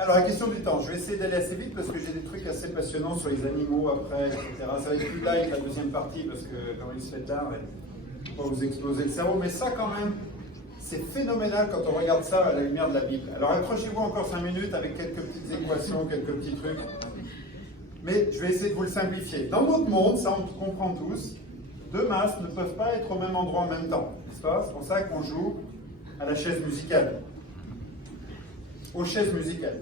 Alors, la question du temps, je vais essayer d'aller assez vite parce que j'ai des trucs assez passionnants sur les animaux après, etc. Ça va être plus light la deuxième partie parce que quand il se fait tard, il ne faut pas vous exploser le cerveau. Mais ça, quand même, c'est phénoménal quand on regarde ça à la lumière de la Bible. Alors, accrochez-vous encore 5 minutes avec quelques petites équations, quelques petits trucs. Mais je vais essayer de vous le simplifier. Dans notre monde, ça on comprend tous, deux masses ne peuvent pas être au même endroit en même temps. N'est-ce pas? C'est pour ça qu'on joue à la chaise musicale. Aux chaises musicales.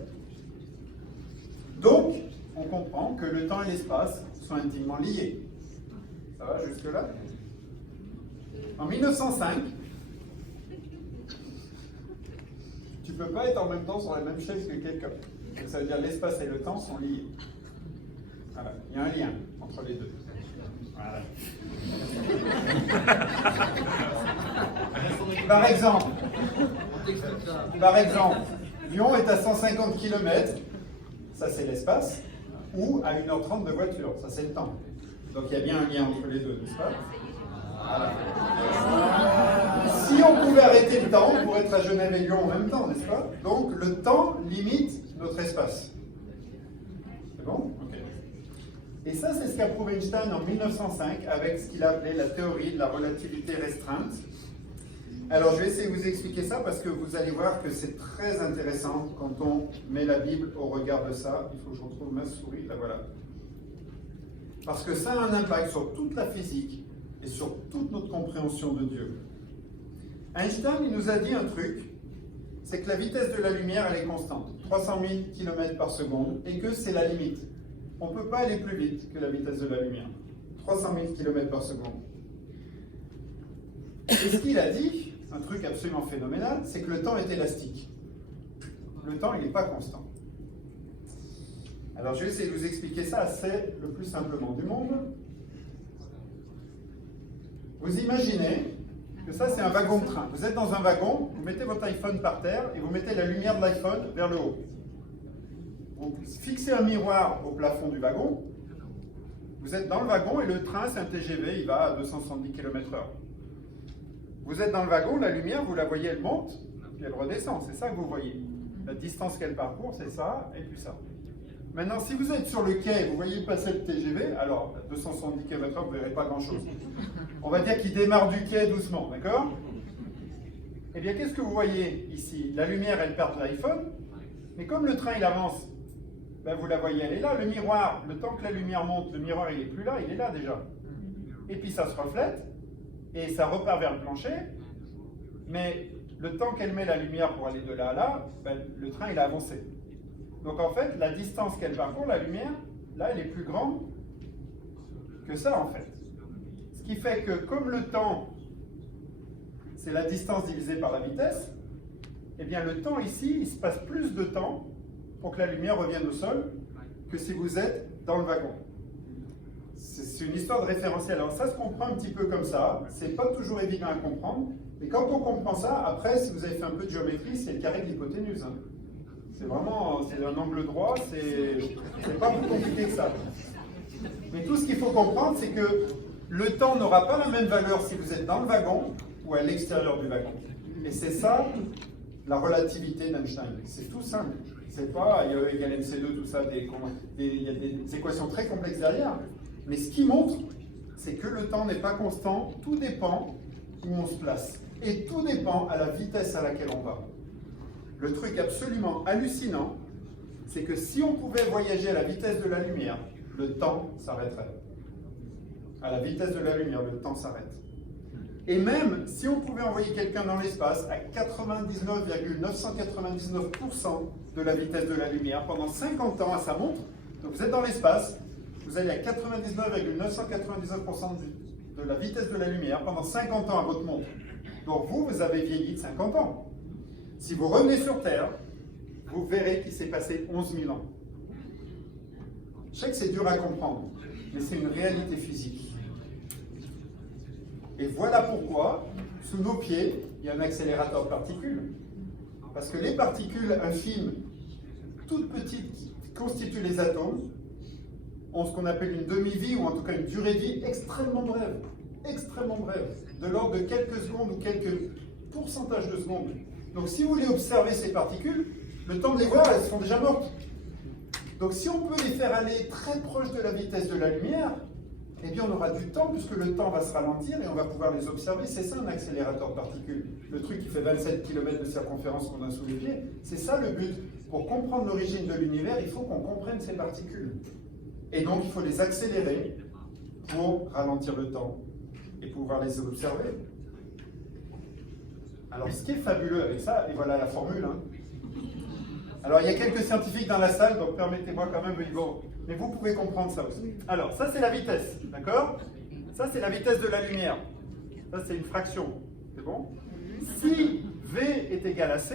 Donc, on comprend que le temps et l'espace sont intimement liés. Ça va jusque-là? En 1905, tu ne peux pas être en même temps sur la même chaise que quelqu'un. Ça veut dire que l'espace et le temps sont liés. Voilà. Il y a un lien entre les deux. Voilà. Par exemple, Lyon est à 150 km, ça c'est l'espace, ou à 1h30 de voiture, ça c'est le temps. Donc il y a bien un lien entre les deux, n'est-ce pas? Voilà. Si on pouvait arrêter le temps, on pourrait être à Genève et Lyon en même temps, n'est-ce pas? Donc le temps limite notre espace. C'est bon? Ok. Et ça, c'est ce qu'a prouvé Einstein en 1905 avec ce qu'il a appelé la théorie de la relativité restreinte. Alors, je vais essayer de vous expliquer ça parce que vous allez voir que c'est très intéressant quand on met la Bible au regard de ça. Il faut que je retrouve ma souris, là voilà. Parce que ça a un impact sur toute la physique et sur toute notre compréhension de Dieu. Einstein, il nous a dit un truc, c'est que la vitesse de la lumière, elle est constante, 300 000 km par seconde, et que c'est la limite. On ne peut pas aller plus vite que la vitesse de la lumière, 300 000 km par seconde. Et ce qu'il a dit, un truc absolument phénoménal, c'est que le temps est élastique. Le temps, il n'est pas constant. Alors, je vais essayer de vous expliquer ça assez le plus simplement du monde. Vous imaginez que ça, c'est un wagon de train. Vous êtes dans un wagon, vous mettez votre iPhone par terre et vous mettez la lumière de l'iPhone vers le haut. Vous fixez un miroir au plafond du wagon, vous êtes dans le wagon et le train, c'est un TGV, il va à 270 km/h. Vous êtes dans le wagon, la lumière, vous la voyez, elle monte, puis elle redescend, c'est ça que vous voyez. La distance qu'elle parcourt, c'est ça, et puis ça. Maintenant, si vous êtes sur le quai, vous voyez passer le TGV, alors, à 270 km/h, vous ne verrez pas grand-chose. On va dire qu'il démarre du quai doucement, d'accord? Eh bien, qu'est-ce que vous voyez ici? La lumière, elle part de l'iPhone, mais comme le train, il avance, ben, vous la voyez, elle est là. Le miroir, le temps que la lumière monte, le miroir, il n'est plus là, il est là déjà. Et puis, ça se reflète, et ça repart vers le plancher, mais le temps qu'elle met la lumière pour aller de là à là, ben, le train, il a avancé. Donc, en fait, la distance qu'elle parcourt, la lumière, là, elle est plus grande que ça, en fait. Ce qui fait que, comme le temps, c'est la distance divisée par la vitesse, eh bien, le temps ici, il se passe plus de temps pour que la lumière revienne au sol que si vous êtes dans le wagon. C'est une histoire de référentiel. Alors ça se comprend un petit peu comme ça, c'est pas toujours évident à comprendre, mais quand on comprend ça, après, si vous avez fait un peu de géométrie, c'est le carré de l'hypoténuse. Hein. C'est vraiment, c'est un angle droit, c'est pas plus compliqué que ça. Mais tout ce qu'il faut comprendre, c'est que le temps n'aura pas la même valeur si vous êtes dans le wagon ou à l'extérieur du wagon. Et c'est ça, la relativité d'Einstein. C'est tout simple. C'est pas E égale mc2, tout ça, il y a des équations très complexes derrière. Mais ce qui montre, c'est que le temps n'est pas constant, tout dépend où on se place. Et tout dépend à la vitesse à laquelle on va. Le truc absolument hallucinant, c'est que si on pouvait voyager à la vitesse de la lumière, le temps s'arrêterait. À la vitesse de la lumière, le temps s'arrête. Et même si on pouvait envoyer quelqu'un dans l'espace à 99,999% de la vitesse de la lumière pendant 50 ans à sa montre, donc vous êtes dans l'espace, vous allez à 99,999% de la vitesse de la lumière pendant 50 ans à votre montre. Donc vous avez vieilli de 50 ans. Si vous revenez sur Terre, vous verrez qu'il s'est passé 11 000 ans. Je sais que c'est dur à comprendre, mais c'est une réalité physique. Et voilà pourquoi, sous nos pieds, il y a un accélérateur de particules. Parce que les particules infimes, toutes petites, qui constituent les atomes, ont ce qu'on appelle une demi-vie, ou en tout cas une durée de vie extrêmement brève, de l'ordre de quelques secondes ou quelques pourcentages de secondes. Donc si vous voulez observer ces particules, Le temps de les voir, elles sont déjà mortes. Donc si on peut les faire aller très proche de la vitesse de la lumière, eh bien on aura du temps puisque le temps va se ralentir et on va pouvoir les observer. C'est ça un accélérateur de particules. Le truc qui fait 27 km de circonférence qu'on a sous les pieds, c'est ça le but. Pour comprendre l'origine de l'univers, il faut qu'on comprenne ces particules. Et donc il faut les accélérer pour ralentir le temps et pouvoir les observer. Alors ce qui est fabuleux avec ça, et voilà la formule, hein. Alors il y a quelques scientifiques dans la salle, donc permettez-moi quand même, mais vous pouvez comprendre ça aussi. Alors ça c'est la vitesse, d'accord? Ça c'est la vitesse de la lumière. Ça c'est une fraction, c'est bon? Si V est égal à C,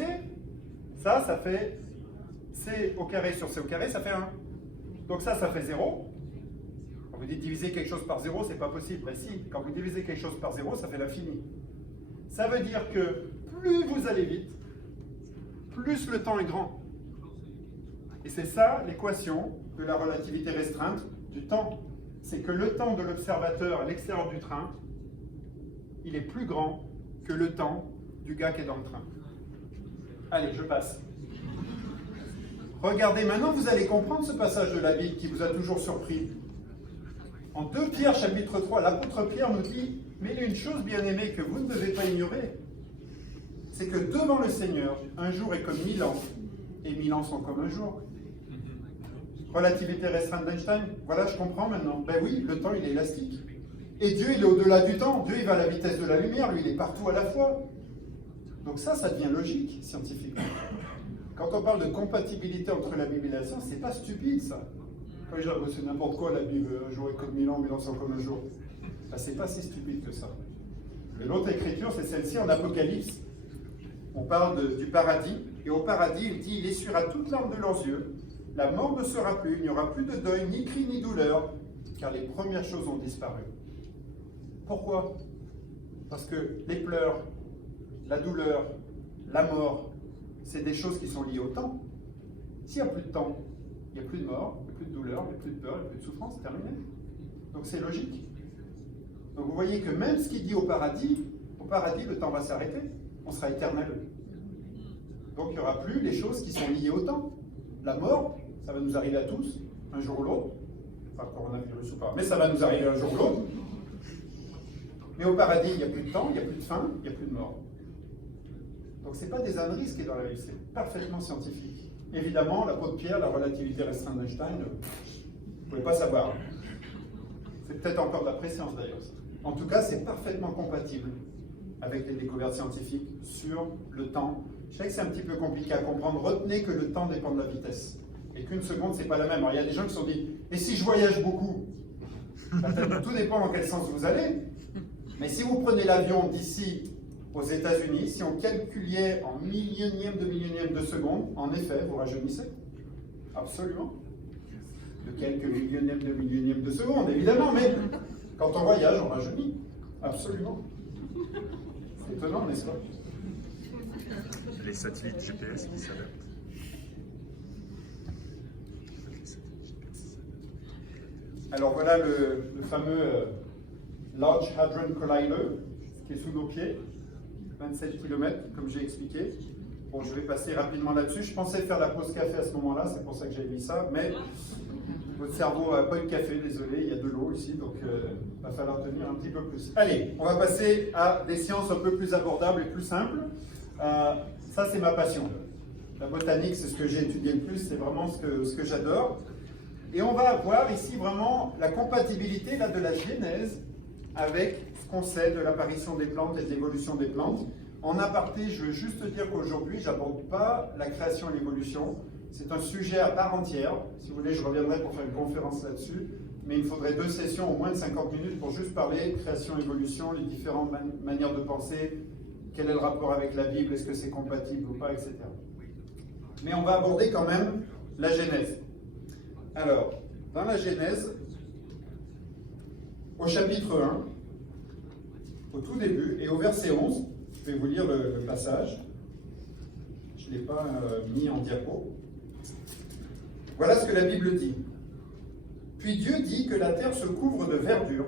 ça fait C au carré sur C au carré, ça fait 1. Donc ça fait 0. Quand vous dites diviser quelque chose par 0, c'est pas possible. Ben si, quand vous divisez quelque chose par 0, ça fait l'infini. Ça veut dire que plus vous allez vite, plus le temps est grand. Et c'est ça l'équation de la relativité restreinte du temps. C'est que le temps de l'observateur à l'extérieur du train, il est plus grand que le temps du gars qui est dans le train. Allez, je passe. Regardez, maintenant vous allez comprendre ce passage de la Bible qui vous a toujours surpris. En 2 Pierre chapitre 3, l'apôtre Pierre nous dit « Mais il y a une chose bien aimée que vous ne devez pas ignorer, c'est que devant le Seigneur, un jour est comme 1000 ans, et 1000 ans sont comme un jour. » Relativité restreinte d'Einstein, voilà, je comprends maintenant. Ben oui, le temps il est élastique. Et Dieu il est au-delà du temps, Dieu il va à la vitesse de la lumière, lui il est partout à la fois. Donc ça devient logique scientifiquement. Quand on parle de compatibilité entre la Bible et la science, c'est pas stupide ça. C'est n'importe quoi la Bible, un jour est comme 1000 ans, 1000 ans sont comme un jour. Ben, c'est pas si stupide que ça. Et l'autre écriture, c'est celle-ci en Apocalypse. On parle du paradis, et au paradis, il dit, il essuiera toute larme de leurs yeux, la mort ne sera plus, il n'y aura plus de deuil, ni cri, ni douleur, car les premières choses ont disparu. Pourquoi? Parce que les pleurs, la douleur, la mort, c'est des choses qui sont liées au temps. S'il n'y a plus de temps, il n'y a plus de mort, il n'y a plus de douleur, il n'y a plus de peur, il n'y a plus de souffrance, c'est terminé. Donc c'est logique. Donc vous voyez que même ce qu'il dit au paradis, le temps va s'arrêter, on sera éternel. Donc il n'y aura plus les choses qui sont liées au temps. La mort, ça va nous arriver à tous, un jour ou l'autre. Enfin, coronavirus ou pas, mais ça va nous arriver un jour ou l'autre. Mais au paradis, il n'y a plus de temps, il n'y a plus de faim, il n'y a plus de mort. Donc ce n'est pas des âneries ce qui est dans la vie, c'est parfaitement scientifique. Évidemment, l'apôtre Pierre, la relativité restreinte d'Einstein, vous ne pouvez pas savoir. C'est peut-être encore de la préscience d'ailleurs. En tout cas, c'est parfaitement compatible avec les découvertes scientifiques sur le temps. Je sais que c'est un petit peu compliqué à comprendre. Retenez que le temps dépend de la vitesse. Et qu'une seconde, c'est pas la même. Alors, il y a des gens qui se sont dit, et si je voyage beaucoup? Tout dépend dans quel sens vous allez. Mais si vous prenez l'avion d'ici aux États-Unis, si on calculait en millionième de seconde, en effet, vous rajeunissez. Absolument. De quelques millionièmes de seconde, évidemment, mais quand on voyage, on rajeunit. Absolument. C'est étonnant, n'est-ce pas? Les satellites GPS qui s'adaptent. Alors voilà le fameux Large Hadron Collider qui est sous nos pieds, 27 km comme j'ai expliqué. Bon, je vais passer rapidement là-dessus. Je pensais faire la pause café à ce moment-là, c'est pour ça que j'ai mis ça, mais votre cerveau n'a pas eu de café, désolé, il y a de l'eau ici, donc il va falloir tenir un petit peu plus. Allez, on va passer à des sciences un peu plus abordables et plus simples. Ça, c'est ma passion. La botanique, c'est ce que j'ai étudié le plus, c'est vraiment ce que j'adore. Et on va voir ici vraiment la compatibilité là, de la Genèse avec ce qu'on sait de l'apparition des plantes et de l'évolution des plantes. En aparté, je veux juste dire qu'aujourd'hui, je n'aborde pas la création et l'évolution. C'est un sujet à part entière. Si vous voulez, je reviendrai pour faire une conférence là-dessus. Mais il faudrait 2 sessions, au moins de 50 minutes, pour juste parler création-évolution, les différentes manières de penser, quel est le rapport avec la Bible, est-ce que c'est compatible ou pas, etc. Mais on va aborder quand même la Genèse. Alors, dans la Genèse, au chapitre 1, au tout début, et au verset 11, je vais vous lire le passage. Je ne l'ai pas mis en diapo. Voilà ce que la Bible dit. Puis Dieu dit que la terre se couvre de verdure,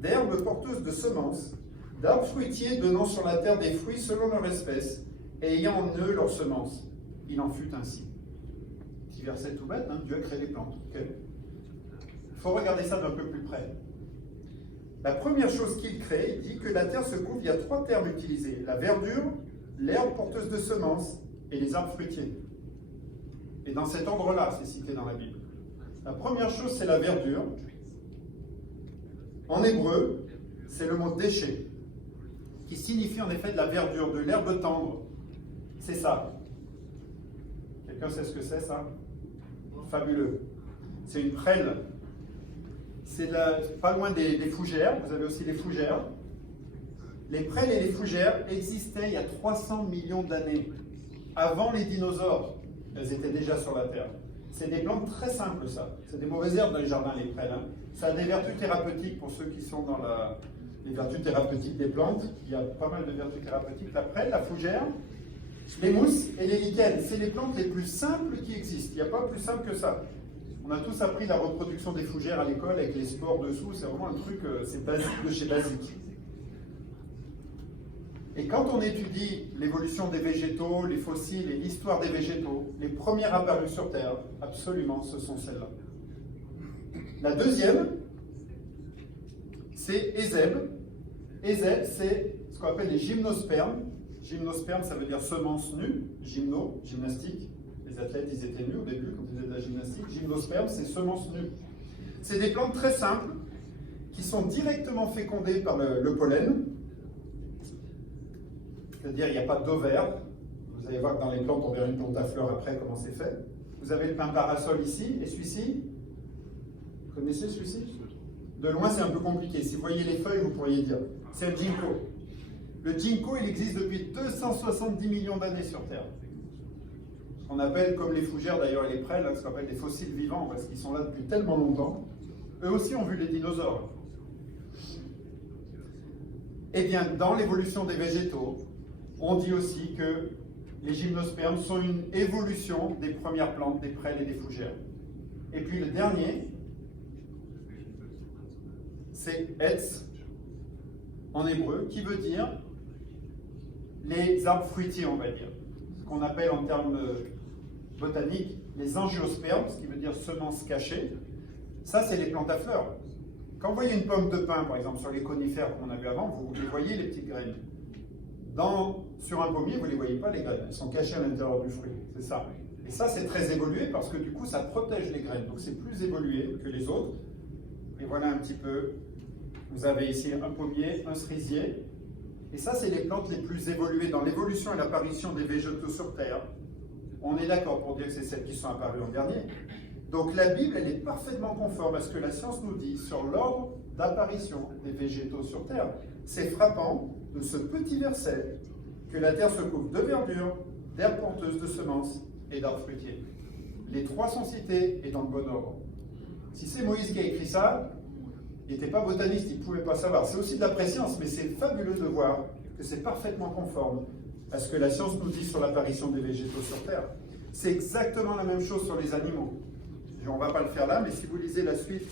d'herbes porteuses de semences, d'arbres fruitiers donnant sur la terre des fruits selon leur espèce, et ayant en eux leurs semences. il en fut ainsi. Petit verset tout bête, hein, Dieu a créé les plantes. Okay. Il faut regarder ça d'un peu plus près. La première chose qu'il crée, il dit que la terre se couvre, il y a 3 termes utilisés. La verdure, l'herbe porteuse de semences et les arbres fruitiers. Et dans cet ordre-là, c'est cité dans la Bible. La première chose, c'est la verdure. En hébreu, c'est le mot déchet, qui signifie en effet de la verdure, de l'herbe tendre. C'est ça. Quelqu'un sait ce que c'est, ça? Fabuleux. C'est une prêle. C'est pas loin des fougères. Vous avez aussi les fougères. Les prêles et les fougères existaient il y a 300 millions d'années. Avant les dinosaures, elles étaient déjà sur la Terre. C'est des plantes très simples, ça. C'est des mauvaises herbes dans les jardins, les prêles. Hein. Ça a des vertus thérapeutiques pour ceux qui sont dans les vertus thérapeutiques des plantes. Il y a pas mal de vertus thérapeutiques. La prêle, la fougère, les mousses et les lichens. C'est les plantes les plus simples qui existent. Il n'y a pas plus simple que ça. On a tous appris la reproduction des fougères à l'école avec les spores dessous. C'est vraiment un truc, c'est basique de chez basique. Et quand on étudie l'évolution des végétaux, les fossiles et l'histoire des végétaux, les premières apparues sur Terre, absolument, ce sont celles-là. La deuxième, c'est Ézeb. Ézeb, c'est ce qu'on appelle les gymnospermes. Gymnosperme, ça veut dire semence nue, gymno, gymnastique. Les athlètes, ils étaient nus au début quand ils faisaient de la gymnastique. Gymnosperme, c'est semence nue. C'est des plantes très simples qui sont directement fécondées par le pollen. C'est-à-dire, il n'y a pas d'ovaire. Vous allez voir que dans les plantes, on verra une plante à fleurs après, comment c'est fait. Vous avez le pin parasol ici, et celui-ci. Vous connaissez celui-ci? De loin, c'est un peu compliqué. Si vous voyez les feuilles, vous pourriez dire. C'est un ginkgo. Le ginkgo, il existe depuis 270 millions d'années sur Terre. On appelle, comme les fougères d'ailleurs et les prêles, ce qu'on appelle des fossiles vivants, parce qu'ils sont là depuis tellement longtemps. Eux aussi ont vu les dinosaures. Eh bien, dans l'évolution des végétaux, on dit aussi que les gymnospermes sont une évolution des premières plantes, des prêles et des fougères. Et puis le dernier, c'est Etz, en hébreu, qui veut dire les arbres fruitiers, on va dire. Ce qu'on appelle en termes botaniques les angiospermes, ce qui veut dire semences cachées. Ça, c'est les plantes à fleurs. Quand vous voyez une pomme de pin, par exemple, sur les conifères qu'on a vu avant, vous les voyez, les petites graines. Sur un pommier, vous ne les voyez pas, les graines. Elles sont cachées à l'intérieur du fruit. C'est ça. Et ça, c'est très évolué parce que du coup, ça protège les graines. Donc, c'est plus évolué que les autres. Et voilà un petit peu. Vous avez ici un pommier, un cerisier. Et ça, c'est les plantes les plus évoluées dans l'évolution et l'apparition des végétaux sur Terre. On est d'accord pour dire que c'est celles qui sont apparues en dernier. Donc la Bible, elle est parfaitement conforme à ce que la science nous dit sur l'ordre d'apparition des végétaux sur Terre. C'est frappant de ce petit verset que la Terre se couvre de verdure, d'herbes porteuses de semences et d'arbres fruitiers. Les 3 sont cités et dans le bon ordre. Si c'est Moïse qui a écrit ça, il n'était pas botaniste, il ne pouvait pas savoir. C'est aussi de la préscience, mais c'est fabuleux de voir que c'est parfaitement conforme à ce que la science nous dit sur l'apparition des végétaux sur Terre. C'est exactement la même chose sur les animaux. On ne va pas le faire là, mais si vous lisez la suite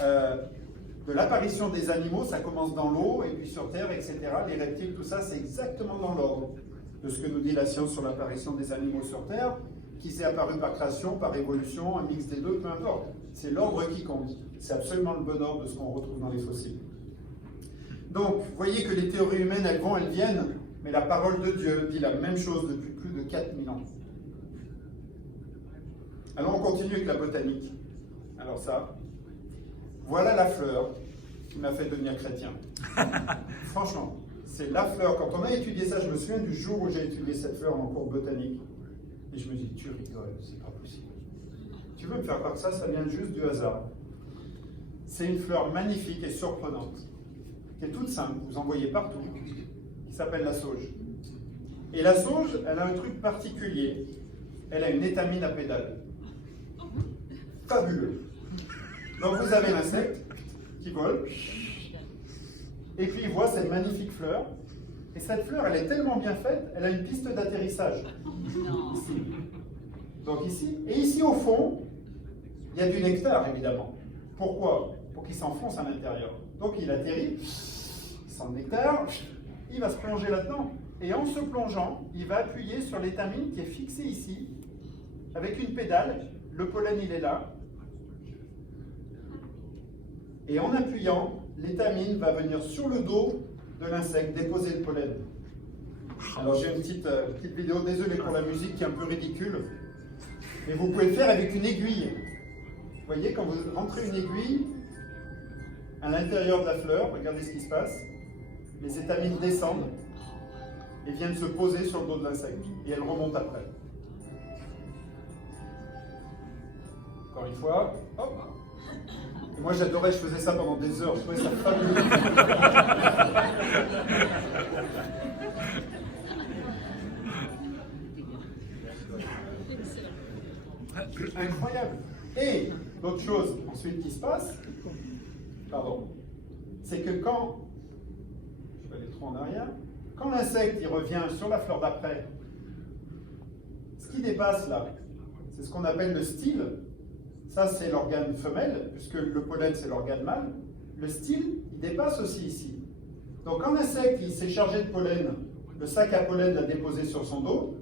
de l'apparition des animaux, ça commence dans l'eau, et puis sur Terre, etc. Les reptiles, tout ça, c'est exactement dans l'ordre de ce que nous dit la science sur l'apparition des animaux sur Terre, qui s'est apparu par création, par évolution, un mix des deux, peu importe. C'est l'ordre qui compte. C'est absolument le bon ordre de ce qu'on retrouve dans les fossiles. Donc, vous voyez que les théories humaines, elles vont, elles viennent, mais la parole de Dieu dit la même chose depuis plus de 4000 ans. Alors, on continue avec la botanique. Alors ça, voilà la fleur qui m'a fait devenir chrétien. Franchement, c'est la fleur. Quand on a étudié ça, je me souviens du jour où j'ai étudié cette fleur en cours botanique. Et je me dis, tu rigoles, c'est pas possible. Tu veux me faire croire que ça vient juste du hasard. C'est une fleur magnifique et surprenante, qui est toute simple, vous en voyez partout, qui s'appelle la sauge. Et la sauge, elle a un truc particulier. Elle a une étamine à pédales. Fabuleux. Donc vous avez l'insecte qui vole, et puis il voit cette magnifique fleur. Et cette fleur, elle est tellement bien faite, elle a une piste d'atterrissage. Ici. Donc ici. Et ici, au fond, il y a du nectar, évidemment. Pourquoi? Pour qu'il s'enfonce à l'intérieur. Donc il atterrit, sans le nectar, il va se plonger là-dedans. Et en se plongeant, il va appuyer sur l'étamine qui est fixée ici, avec une pédale, le pollen il est là, et en appuyant, l'étamine va venir sur le dos de l'insecte déposer le pollen. Alors j'ai une petite vidéo, désolé pour la musique qui est un peu ridicule, mais vous pouvez le faire avec une aiguille. Vous voyez, quand vous rentrez une aiguille à l'intérieur de la fleur, regardez ce qui se passe, les étamines descendent et viennent se poser sur le dos de l'insecte, et elles remontent après. Encore une fois, hop. Et moi j'adorais, je faisais ça pendant des heures, je trouvais ça fabuleux. Incroyable. Et l'autre chose ensuite qui se passe, c'est que quand, je vais aller trop en arrière, quand l'insecte il revient sur la fleur d'après, ce qui dépasse là, c'est ce qu'on appelle le style. Ça c'est l'organe femelle, puisque le pollen c'est l'organe mâle. Le style, il dépasse aussi ici. Donc quand l'insecte il s'est chargé de pollen, le sac à pollen l'a déposé sur son dos,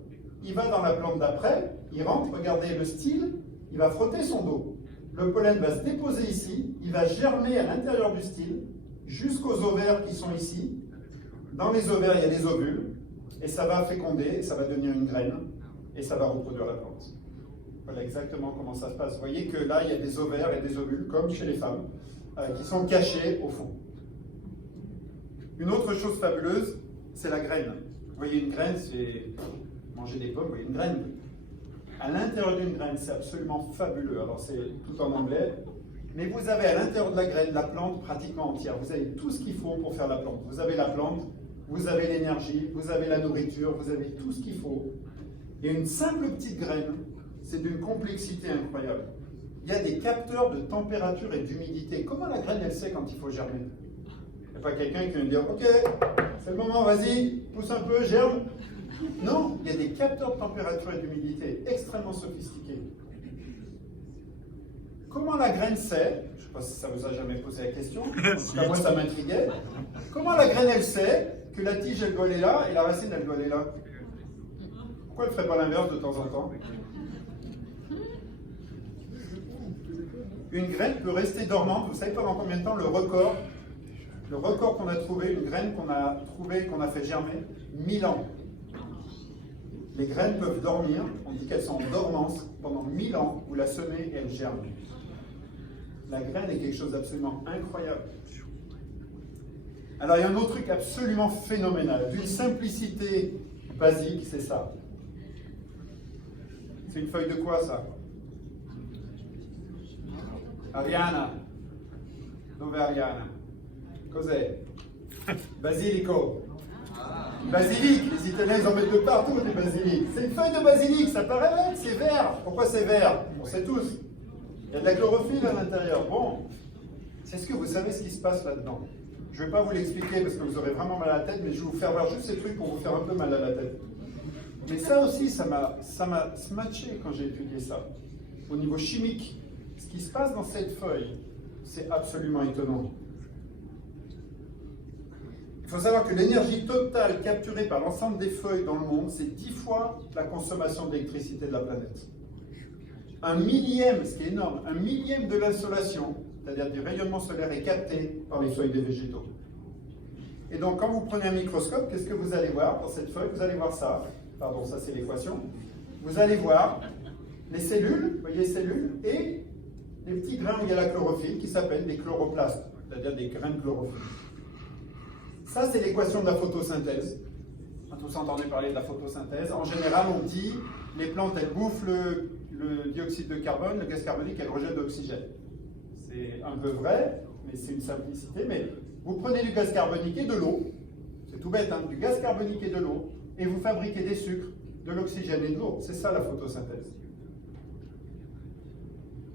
il va dans la plante d'après, il rentre, regardez le style, il va frotter son dos. Le pollen va se déposer ici, il va germer à l'intérieur du style, jusqu'aux ovaires qui sont ici. Dans les ovaires, il y a des ovules, et ça va féconder, et ça va devenir une graine, et ça va reproduire la plante. Voilà exactement comment ça se passe. Vous voyez que là, il y a des ovaires et des ovules, comme chez les femmes, qui sont cachés au fond. Une autre chose fabuleuse, c'est la graine. Vous voyez, une graine, c'est manger des pommes, vous voyez, une graine. À l'intérieur d'une graine, c'est absolument fabuleux. Alors, c'est tout en anglais. Mais vous avez à l'intérieur de la graine la plante pratiquement entière. Vous avez tout ce qu'il faut pour faire la plante. Vous avez la plante, vous avez l'énergie, vous avez la nourriture, vous avez tout ce qu'il faut. Et une simple petite graine, c'est d'une complexité incroyable. Il y a des capteurs de température et d'humidité. Comment la graine, elle sait quand il faut germer? Il n'y a pas quelqu'un qui vient dire « Ok, c'est le moment, vas-y, pousse un peu, germe ». Non, il y a des capteurs de température et d'humidité extrêmement sophistiqués. Comment la graine sait, je ne sais pas si ça vous a jamais posé la question, moi ça m'intriguait, comment la graine elle sait que la tige elle doit aller là et la racine elle doit aller là? Pourquoi elle ne ferait pas l'inverse de temps en temps? Une graine peut rester dormante, vous savez pendant combien de temps? Le record qu'on a trouvé, une graine qu'on a trouvée, qu'on a fait germer, 1000 ans. Les graines peuvent dormir, on dit qu'elles sont en dormance pendant 1000 ans, vous la semez et elle germe. La graine est quelque chose d'absolument incroyable. Alors il y a un autre truc absolument phénoménal, d'une simplicité basique, c'est ça. C'est une feuille de quoi ça? Ariana. Dove Ariana? Cos'è? Basilico. Basilic, les Italiens ils en mettent de partout des basiliques. C'est une feuille de basilic, ça paraît bête, c'est vert. Pourquoi c'est vert? On sait tous. Il y a de la chlorophylle à l'intérieur. Bon, est-ce que vous savez ce qui se passe là-dedans? Je ne vais pas vous l'expliquer parce que vous aurez vraiment mal à la tête, mais je vais vous faire voir juste ces trucs pour vous faire un peu mal à la tête. Mais ça aussi, ça m'a smatché quand j'ai étudié ça. Au niveau chimique, ce qui se passe dans cette feuille, c'est absolument étonnant. Il faut savoir que l'énergie totale capturée par l'ensemble des feuilles dans le monde, c'est 10 fois la consommation d'électricité de la planète. Un millième, ce qui est énorme, un millième de l'insolation, c'est-à-dire du rayonnement solaire, est capté par les feuilles des végétaux. Et donc, quand vous prenez un microscope, qu'est-ce que vous allez voir dans cette feuille? Vous allez voir ça. Pardon, ça c'est l'équation. Vous allez voir les cellules, vous voyez les cellules, et les petits grains où il y a la chlorophylle qui s'appellent des chloroplastes, c'est-à-dire des grains de chlorophylle. Ça, c'est l'équation de la photosynthèse. On a tous entendu parler de la photosynthèse. En général, on dit les plantes, elles bouffent le dioxyde de carbone, le gaz carbonique, elles rejettent de l'oxygène. C'est un peu vrai, mais c'est une simplicité. Mais vous prenez du gaz carbonique et de l'eau, c'est tout bête, hein, du gaz carbonique et de l'eau, et vous fabriquez des sucres, de l'oxygène et de l'eau. C'est ça la photosynthèse.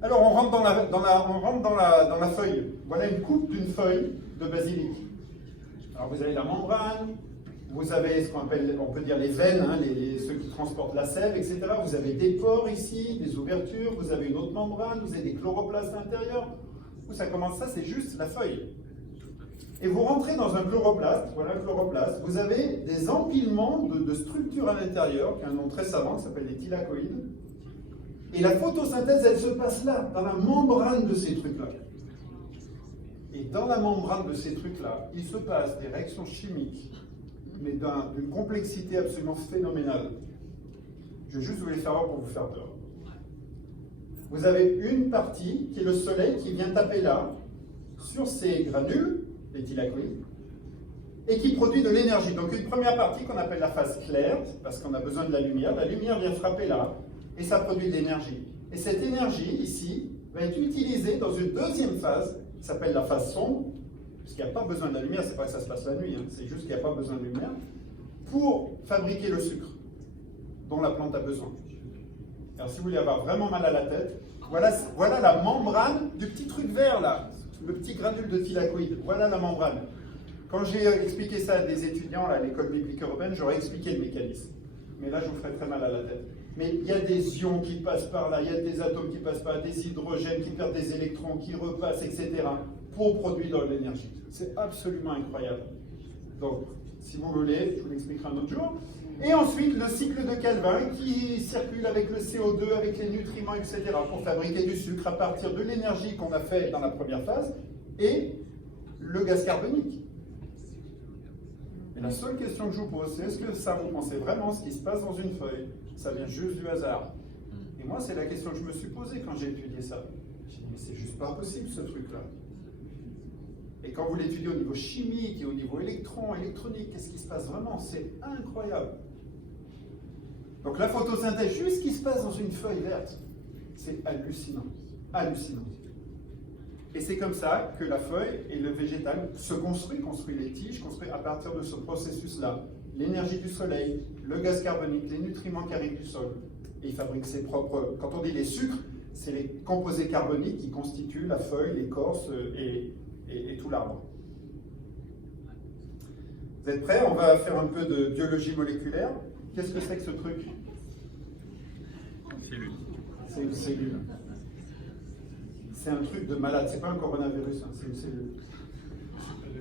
Alors, on rentre dans la feuille. Voilà une coupe d'une feuille de basilic. Alors vous avez la membrane, vous avez ce qu'on appelle, on peut dire les veines, hein, ceux qui transportent la sève, etc. Vous avez des pores ici, des ouvertures, vous avez une autre membrane, vous avez des chloroplastes à l'intérieur. Où ça commence, ça c'est juste la feuille. Et vous rentrez dans un chloroplaste, voilà un chloroplaste, vous avez des empilements de structures à l'intérieur, qui a un nom très savant, qui s'appelle les thylakoïdes. Et la photosynthèse, elle se passe là, dans la membrane de ces trucs-là. Et dans la membrane de ces trucs-là, il se passe des réactions chimiques, mais d'une complexité absolument phénoménale. Je vais juste vous les faire voir pour vous faire peur. Vous avez une partie qui est le soleil qui vient taper là, sur ces granules, les thylakoïdes, et qui produit de l'énergie. Donc une première partie qu'on appelle la phase claire, parce qu'on a besoin de la lumière vient frapper là, et ça produit de l'énergie. Et cette énergie, ici, va être utilisée dans une deuxième phase, qui s'appelle la phase sombre, parce qu'il n'y a pas besoin de la lumière, c'est pas que ça se passe la nuit, hein, c'est juste qu'il n'y a pas besoin de lumière, pour fabriquer le sucre dont la plante a besoin. Alors si vous voulez avoir vraiment mal à la tête, voilà la membrane du petit truc vert là, le petit granule de thylakoïde, voilà la membrane. Quand j'ai expliqué ça à des étudiants à l'école biblique européenne, j'aurais expliqué le mécanisme. Mais là, je vous ferai très mal à la tête. Mais il y a des ions qui passent par là, il y a des atomes qui passent par là, des hydrogènes qui perdent des électrons, qui repassent, etc. pour produire de l'énergie. C'est absolument incroyable. Donc, si vous voulez, je vous l'expliquerai un autre jour. Et ensuite, le cycle de Calvin qui circule avec le CO2, avec les nutriments, etc. pour fabriquer du sucre à partir de l'énergie qu'on a fait dans la première phase et le gaz carbonique. Et la seule question que je vous pose, c'est est-ce que ça, vous pensez vraiment ce qui se passe dans une feuille, ça vient juste du hasard? Et moi, c'est la question que je me suis posée quand j'ai étudié ça. J'ai dit, mais c'est juste pas possible ce truc-là. Et quand vous l'étudiez au niveau chimique et au niveau électron, électronique, qu'est-ce qui se passe vraiment? C'est incroyable. Donc la photosynthèse, juste ce qui se passe dans une feuille verte, c'est hallucinant. Hallucinant. Et c'est comme ça que la feuille et le végétal se construit les tiges, construit à partir de ce processus-là. L'énergie du soleil, le gaz carbonique, les nutriments qui arrivent du sol. Et il fabrique ses propres... Quand on dit les sucres, c'est les composés carboniques qui constituent la feuille, l'écorce et tout l'arbre. Vous êtes prêts? On va faire un peu de biologie moléculaire. Qu'est-ce que c'est que ce truc? Cellule. C'est une cellule. C'est un truc de malade, c'est pas un coronavirus, hein, c'est une cellule.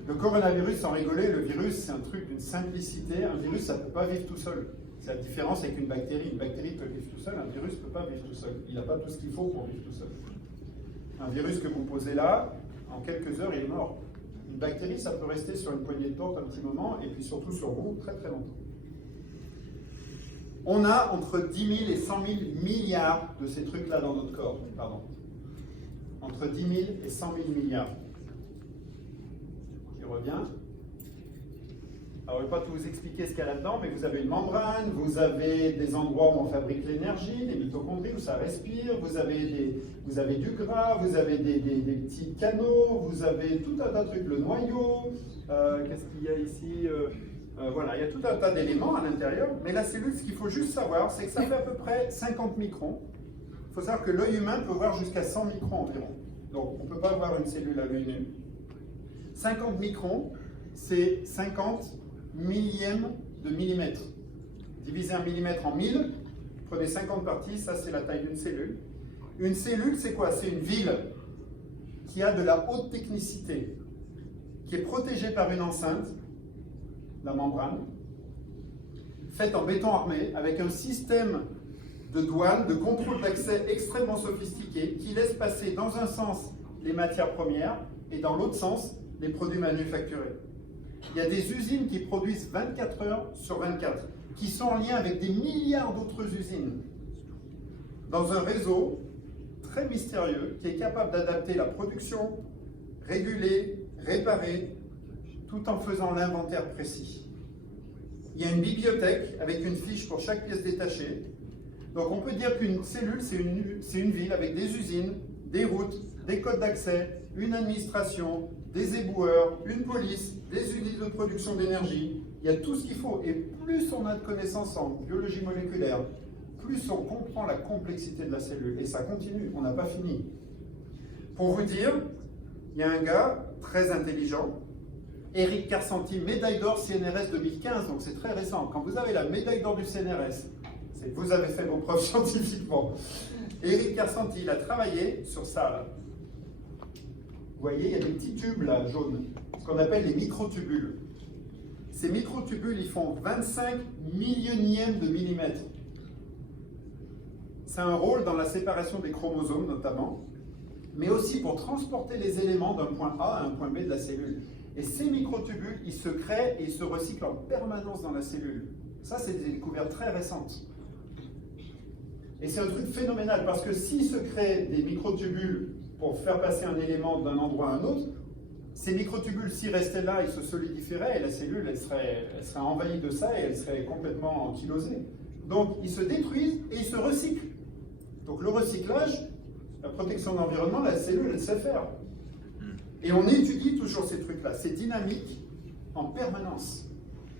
Le coronavirus, sans rigoler, le virus, c'est un truc d'une simplicité. Un virus, ça ne peut pas vivre tout seul. C'est la différence avec une bactérie. Une bactérie peut vivre tout seul, un virus ne peut pas vivre tout seul. Il n'a pas tout ce qu'il faut pour vivre tout seul. Un virus que vous posez là, en quelques heures, il est mort. Une bactérie, ça peut rester sur une poignée de porte un petit moment, et puis surtout sur vous, très très longtemps. On a entre 10 000 et 100 000 milliards de ces trucs-là dans notre corps. Pardon. Entre 10 000 et 100 000 milliards. Je reviens. Alors, je ne vais pas tout vous expliquer ce qu'il y a là-dedans, mais vous avez une membrane, vous avez des endroits où on fabrique l'énergie, les mitochondries, où ça respire, vous avez du gras, vous avez des petits canaux, vous avez tout un tas de trucs, le noyau, qu'est-ce qu'il y a ici voilà, il y a tout un tas d'éléments à l'intérieur, mais la cellule, ce qu'il faut juste savoir, c'est que ça fait à peu près 50 microns. Il faut savoir que l'œil humain peut voir jusqu'à 100 microns environ. Donc, on ne peut pas voir une cellule à l'œil nu. 50 microns, c'est 50 millièmes de millimètre. Divisez un millimètre en 1000, prenez 50 parties, ça c'est la taille d'une cellule. Une cellule, c'est quoi? C'est une ville qui a de la haute technicité, qui est protégée par une enceinte, la membrane, faite en béton armé, avec un système de douane, de contrôle d'accès extrêmement sophistiqué, qui laisse passer dans un sens les matières premières et dans l'autre sens les produits manufacturés. Il y a des usines qui produisent 24 heures sur 24, qui sont en lien avec des milliards d'autres usines, dans un réseau très mystérieux qui est capable d'adapter la production, réguler, réparer, tout en faisant l'inventaire précis. Il y a une bibliothèque avec une fiche pour chaque pièce détachée. Donc on peut dire qu'une cellule, c'est une ville avec des usines, des routes, des codes d'accès, une administration, des éboueurs, une police, des unités de production d'énergie. Il y a tout ce qu'il faut. Et plus on a de connaissances en biologie moléculaire, plus on comprend la complexité de la cellule. Et ça continue, on n'a pas fini. Pour vous dire, il y a un gars très intelligent, Éric Karsenty, médaille d'or CNRS 2015, donc c'est très récent. Quand vous avez la médaille d'or du CNRS, c'est que vous avez fait vos preuves scientifiquement. Éric Karsenty, il a travaillé sur ça. Là. Vous voyez, il y a des petits tubes là, jaunes, ce qu'on appelle les microtubules. Ces microtubules, ils font 25 millionièmes de millimètre. c'est un rôle dans la séparation des chromosomes notamment, mais aussi pour transporter les éléments d'un point A à un point B de la cellule. Et ces microtubules, ils se créent et ils se recyclent en permanence dans la cellule. Ça, c'est des découvertes très récentes. Et c'est un truc phénoménal, parce que s'il se crée des microtubules pour faire passer un élément d'un endroit à un autre, ces microtubules, s'ils restaient là, ils se solidifieraient et la cellule, elle serait envahie de ça et elle serait complètement ankylosée. Donc, ils se détruisent et ils se recyclent. Donc, le recyclage, la protection de l'environnement, la cellule, elle sait faire. Et on étudie toujours ces trucs-là. C'est dynamique en permanence.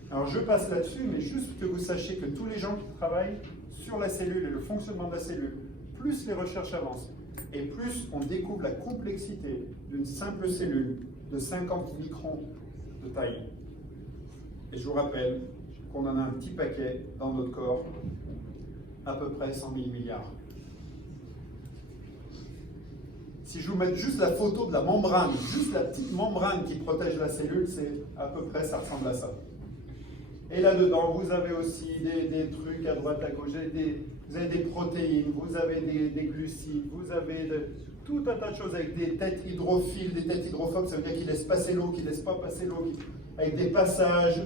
Alors, je passe là-dessus, mais juste que vous sachiez que tous les gens qui travaillent sur la cellule et le fonctionnement de la cellule, plus les recherches avancent, et plus on découvre la complexité d'une simple cellule de 50 microns de taille. Et je vous rappelle qu'on en a un petit paquet dans notre corps, à peu près 100 000 milliards. Si je vous mets juste la photo de la membrane, juste la petite membrane qui protège la cellule, c'est à peu près, ça ressemble à ça. Et là-dedans, vous avez aussi des trucs à droite, à gauche, vous avez des protéines, vous avez des glucides, vous avez tout un tas de choses avec des têtes hydrophiles, des têtes hydrophobes, ça veut dire qu'ils laissent passer l'eau, qu'ils ne laissent pas passer l'eau, avec des passages,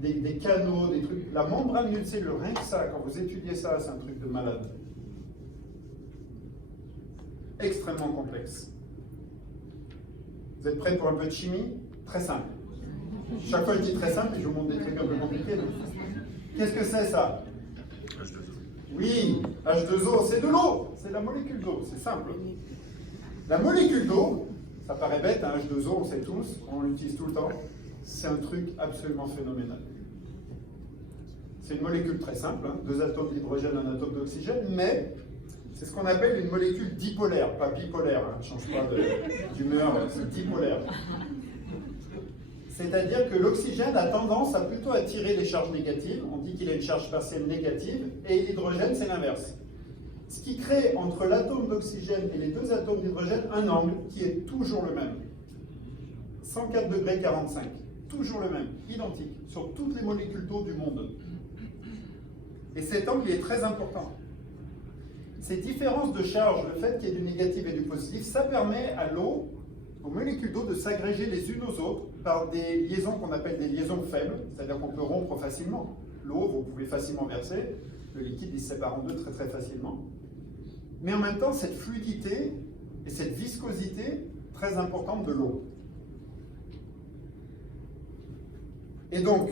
des canaux, des trucs. La membrane d'une cellule, rien que ça, quand vous étudiez ça, c'est un truc de malade. Extrêmement complexe. Vous êtes prêts pour un peu de chimie? Très simple. Chaque fois je dis très simple et je vous montre des trucs un peu compliqués. Qu'est-ce que c'est ça? H2O. Oui, H2O, c'est de l'eau. C'est la molécule d'eau, c'est simple. La molécule d'eau, ça paraît bête, hein, H2O, on sait tous, on l'utilise tout le temps. C'est un truc absolument phénoménal. C'est une molécule très simple, hein, 2 atomes d'hydrogène, 1 atome d'oxygène, mais c'est ce qu'on appelle une molécule dipolaire, pas bipolaire, hein, ne change pas d'humeur, c'est dipolaire. C'est-à-dire que l'oxygène a tendance à plutôt attirer les charges négatives, on dit qu'il a une charge partielle négative, et l'hydrogène c'est l'inverse. Ce qui crée entre l'atome d'oxygène et les 2 atomes d'hydrogène un angle qui est toujours le même. 104 degrés 45, toujours le même, identique, sur toutes les molécules d'eau du monde. Et cet angle est très important. Ces différences de charge, le fait qu'il y ait du négatif et du positif, ça permet à l'eau, aux molécules d'eau, de s'agréger les unes aux autres par des liaisons qu'on appelle des liaisons faibles, c'est-à-dire qu'on peut rompre facilement. L'eau, vous pouvez facilement verser, le liquide il se sépare en deux très très facilement. Mais en même temps, cette fluidité et cette viscosité très importante de l'eau. Et donc,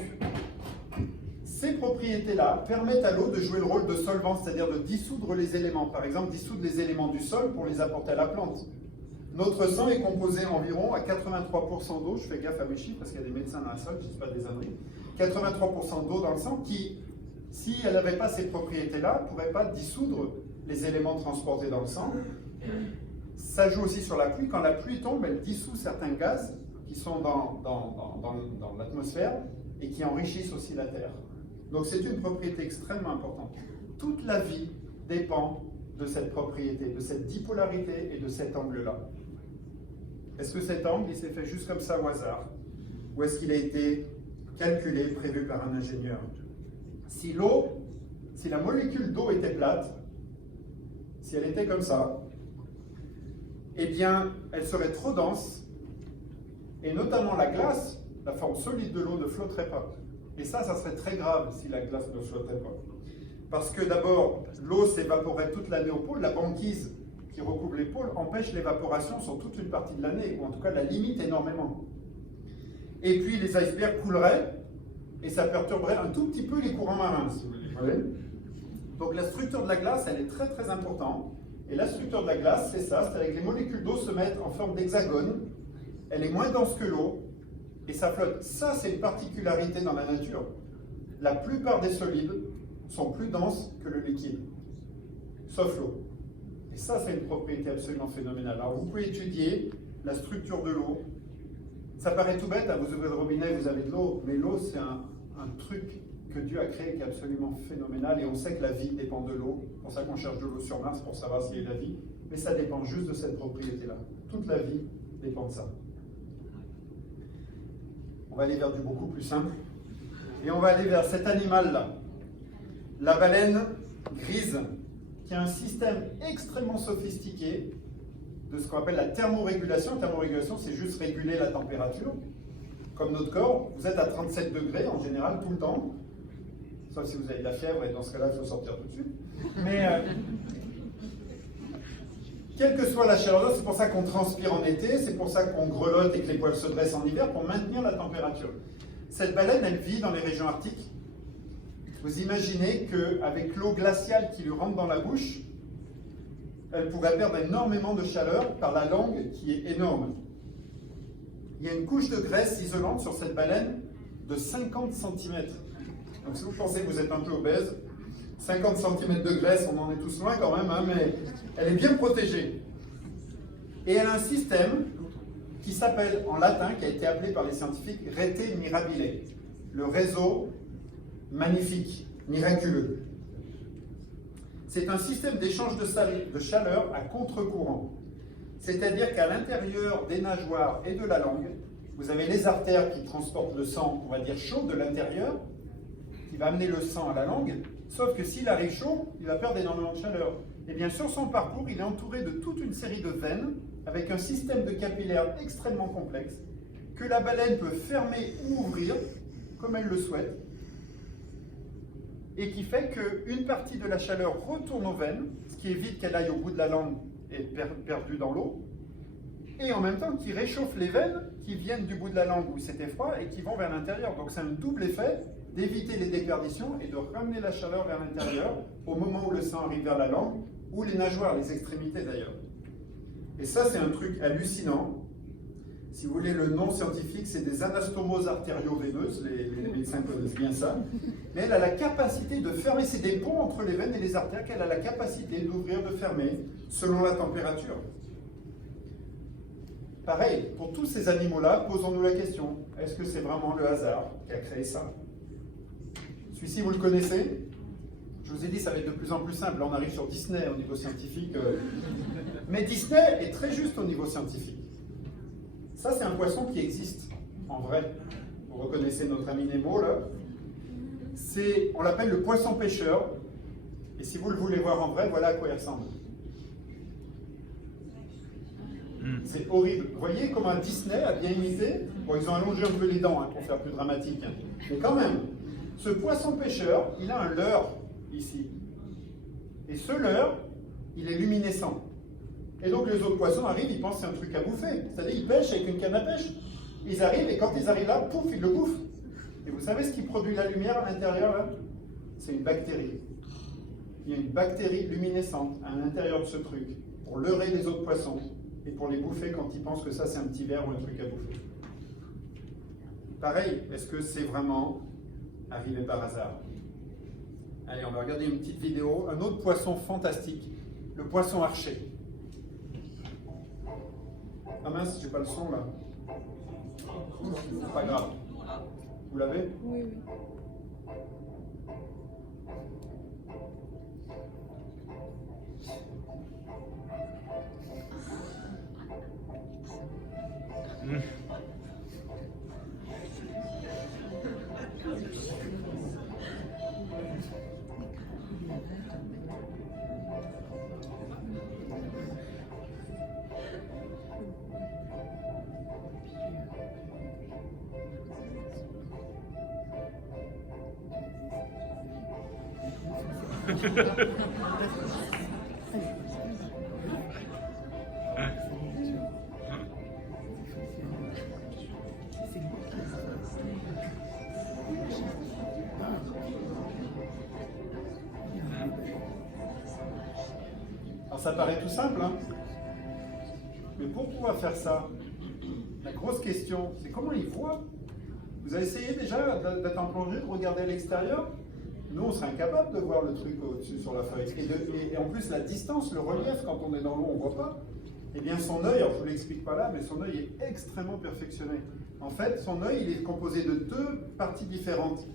ces propriétés-là permettent à l'eau de jouer le rôle de solvant, c'est-à-dire de dissoudre les éléments. Par exemple, dissoudre les éléments du sol pour les apporter à la plante. Notre sang est composé environ à 83% d'eau, je fais gaffe à mes chiffres parce qu'il y a des médecins dans la salle, je ne dis pas des âneries, 83% d'eau dans le sang qui, si elle n'avait pas ces propriétés-là, ne pourrait pas dissoudre les éléments transportés dans le sang. Ça joue aussi sur la pluie. Quand la pluie tombe, elle dissout certains gaz qui sont dans l'atmosphère et qui enrichissent aussi la Terre. Donc c'est une propriété extrêmement importante. Toute la vie dépend de cette propriété, de cette dipolarité et de cet angle-là. Est-ce que cet angle, il s'est fait juste comme ça au hasard? Ou est-ce qu'il a été calculé, prévu par un ingénieur? Si la molécule d'eau était plate, si elle était comme ça, eh bien, elle serait trop dense, et notamment la glace, la forme solide de l'eau ne flotterait pas. Et ça serait très grave si la glace ne flotterait pas. Parce que d'abord, l'eau s'évaporerait toute l'année au pôle, la banquise qui recouvre les pôles empêche l'évaporation sur toute une partie de l'année, ou en tout cas la limite énormément. Et puis les icebergs couleraient, et ça perturberait un tout petit peu les courants marins, si vous voulez. Donc la structure de la glace, elle est très très importante. Et la structure de la glace, c'est ça, c'est-à-dire que les molécules d'eau se mettent en forme d'hexagone, elle est moins dense que l'eau, et ça flotte. Ça, c'est une particularité dans la nature. La plupart des solides sont plus denses que le liquide, sauf l'eau. Et ça, c'est une propriété absolument phénoménale. Alors, vous pouvez étudier la structure de l'eau. Ça paraît tout bête, hein, vous ouvrez le robinet, vous avez de l'eau, mais l'eau, c'est un truc que Dieu a créé qui est absolument phénoménal, et on sait que la vie dépend de l'eau. C'est pour ça qu'on cherche de l'eau sur Mars, pour savoir s'il y a de la vie, mais ça dépend juste de cette propriété-là. Toute la vie dépend de ça. On va aller vers du beaucoup plus simple, et on va aller vers cet animal-là. La baleine grise. qui a un système extrêmement sophistiqué de ce qu'on appelle la thermorégulation. La thermorégulation, c'est juste réguler la température. Comme notre corps, vous êtes à 37 degrés en général tout le temps, sauf si vous avez de la fièvre, et dans ce cas-là, il faut sortir tout de suite. Mais quelle que soit la chaleur, c'est pour ça qu'on transpire en été, c'est pour ça qu'on grelotte et que les poils se dressent en hiver, pour maintenir la température. Cette baleine, elle vit dans les régions arctiques. Vous imaginez qu'avec l'eau glaciale qui lui rentre dans la bouche, elle pourrait perdre énormément de chaleur par la langue qui est énorme. Il y a une couche de graisse isolante sur cette baleine de 50 cm. Donc si vous pensez que vous êtes un peu obèse, 50 cm de graisse, on en est tous loin quand même, hein, mais elle est bien protégée. Et elle a un système qui s'appelle en latin, qui a été appelé par les scientifiques Rete Mirabile, le réseau magnifique, miraculeux. C'est un système d'échange de chaleur à contre-courant. C'est-à-dire qu'à l'intérieur des nageoires et de la langue, vous avez les artères qui transportent le sang, on va dire chaud, de l'intérieur, qui va amener le sang à la langue, sauf que s'il arrive chaud, il va perdre énormément de chaleur. Et bien sur son parcours, il est entouré de toute une série de veines, avec un système de capillaires extrêmement complexe, que la baleine peut fermer ou ouvrir, comme elle le souhaite, et qui fait qu'une partie de la chaleur retourne aux veines, ce qui évite qu'elle aille au bout de la langue et perdue dans l'eau, et en même temps qui réchauffe les veines qui viennent du bout de la langue où c'était froid et qui vont vers l'intérieur. Donc c'est un double effet d'éviter les déperditions et de ramener la chaleur vers l'intérieur au moment où le sang arrive vers la langue, ou les nageoires, les extrémités d'ailleurs. Et ça c'est un truc hallucinant. Si vous voulez, le nom scientifique, c'est des anastomoses artério-veineuses, les médecins connaissent bien ça. Mais elle a la capacité de fermer, c'est des ponts entre les veines et les artères qu'elle a la capacité d'ouvrir, de fermer, selon la température. Pareil, pour tous ces animaux-là, posons-nous la question, est-ce que c'est vraiment le hasard qui a créé ça? Celui-ci, vous le connaissez? Je vous ai dit, ça va être de plus en plus simple. Là, on arrive sur Disney au niveau scientifique. Mais Disney est très juste au niveau scientifique. Ça, c'est un poisson qui existe, en vrai. Vous reconnaissez notre ami Nemo, là. On l'appelle le poisson pêcheur. Et si vous le voulez voir en vrai, voilà à quoi il ressemble. C'est horrible. Vous voyez comment Disney a bien imité? Bon, ils ont allongé un peu les dents, hein, pour faire plus dramatique. Hein. Mais quand même, ce poisson pêcheur, il a un leurre, ici. Et ce leurre, il est luminescent. Et donc les autres poissons arrivent, ils pensent que c'est un truc à bouffer. C'est-à-dire ils pêchent avec une canne à pêche. Ils arrivent et quand ils arrivent là, pouf, ils le bouffent. Et vous savez ce qui produit la lumière à l'intérieur là? C'est une bactérie. Il y a une bactérie luminescente à l'intérieur de ce truc pour leurrer les autres poissons et pour les bouffer quand ils pensent que ça c'est un petit ver ou un truc à bouffer. Pareil, est-ce que c'est vraiment arrivé par hasard? Allez, on va regarder une petite vidéo. Un autre poisson fantastique, le poisson archer. Ah mince, j'ai pas le son là. C'est pas grave. Vous l'avez? Oui, oui. Alors ça paraît tout simple, hein? Mais pour pouvoir faire ça, la grosse question, c'est comment ils voient? Vous avez essayé déjà d'être en plongée, de regarder à l'extérieur? Nous, on serait incapable de voir le truc au-dessus sur la feuille. Et en plus, la distance, le relief, quand on est dans l'eau, on ne voit pas. Eh bien, son œil, alors je ne vous l'explique pas là, mais son œil est extrêmement perfectionné. En fait, son œil, il est composé de deux parties différentes.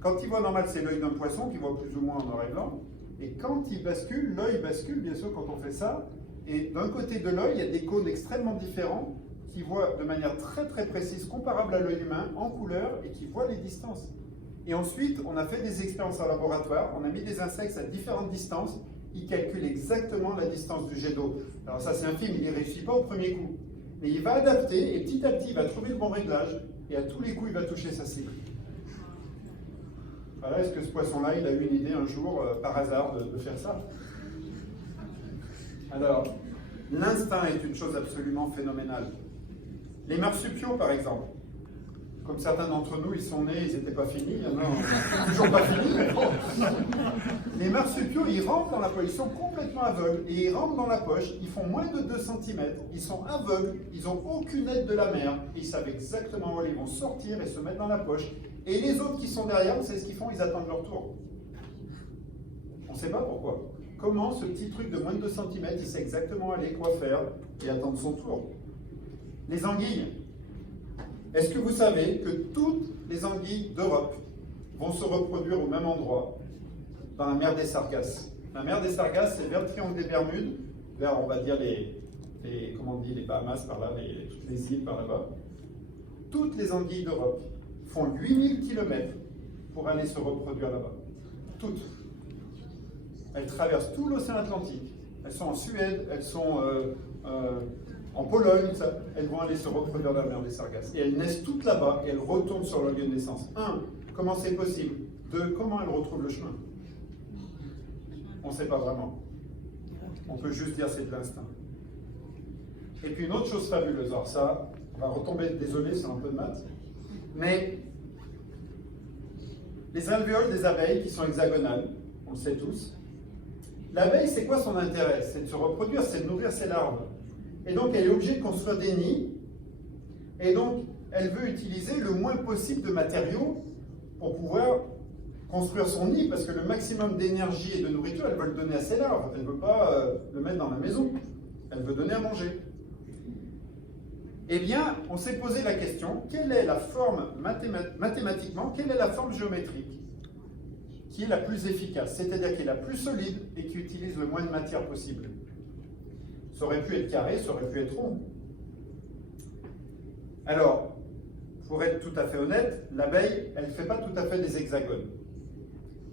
Quand il voit normal, c'est l'œil d'un poisson qui voit plus ou moins en noir et blanc. Et quand il bascule, l'œil bascule, bien sûr, quand on fait ça. Et d'un côté de l'œil, il y a des cônes extrêmement différents qui voient de manière très très précise, comparable à l'œil humain, en couleur, et qui voient les distances. Et ensuite, on a fait des expériences en laboratoire, on a mis des insectes à différentes distances, il calcule exactement la distance du jet d'eau. Alors ça, c'est un film, il n'y réussit pas au premier coup. Mais il va adapter, et petit à petit, il va trouver le bon réglage, et à tous les coups, il va toucher sa cible. Voilà, est-ce que ce poisson-là, il a eu une idée un jour, par hasard, de faire ça? Alors, l'instinct est une chose absolument phénoménale. Les marsupiaux, par exemple, comme certains d'entre nous, ils sont nés, ils n'étaient pas finis, il y en a toujours pas finis, mais bon. Les marsupiaux, ils rentrent dans la poche, ils sont complètement aveugles, et ils rentrent dans la poche, ils font moins de 2 cm, ils sont aveugles, ils n'ont aucune aide de la mer, et ils savent exactement où ils vont sortir et se mettre dans la poche. Et les autres qui sont derrière, c'est ce qu'ils font, ils attendent leur tour. On ne sait pas pourquoi. Comment ce petit truc de moins de 2 cm, il sait exactement aller, quoi faire, et attendre son tour. Les anguilles. Est-ce que vous savez que toutes les anguilles d'Europe vont se reproduire au même endroit, dans la mer des Sargasses? La mer des Sargasses, c'est vers le triangle des Bermudes, vers, on va dire, comment on dit, les Bahamas par là, toutes les îles par là-bas. Toutes les anguilles d'Europe font 8000 km pour aller se reproduire là-bas. Toutes. Elles traversent tout l'océan Atlantique. Elles sont en Suède, elles sont en Pologne, elles vont aller se reproduire dans la mer des Sargasses. Et elles naissent toutes là-bas et elles retournent sur leur lieu de naissance. 1. Comment c'est possible? 2. Comment elles retrouvent le chemin? On ne sait pas vraiment. On peut juste dire c'est de l'instinct. Et puis une autre chose fabuleuse, alors ça, on va retomber, désolé, c'est un peu de maths, mais les alvéoles des abeilles qui sont hexagonales, on le sait tous. L'abeille, c'est quoi son intérêt? C'est de se reproduire, c'est de nourrir ses larves. Et donc, elle est obligée de construire des nids. Et donc, elle veut utiliser le moins possible de matériaux pour pouvoir construire son nid, parce que le maximum d'énergie et de nourriture, elle veut le donner à ses larves. Elle ne veut pas le mettre dans la maison. Elle veut donner à manger. Eh bien, on s'est posé la question, quelle est la forme, mathématiquement, quelle est la forme géométrique qui est la plus efficace, c'est-à-dire qui est la plus solide et qui utilise le moins de matière possible? Ça aurait pu être carré, ça aurait pu être rond. Alors, pour être tout à fait honnête, l'abeille, elle ne fait pas tout à fait des hexagones.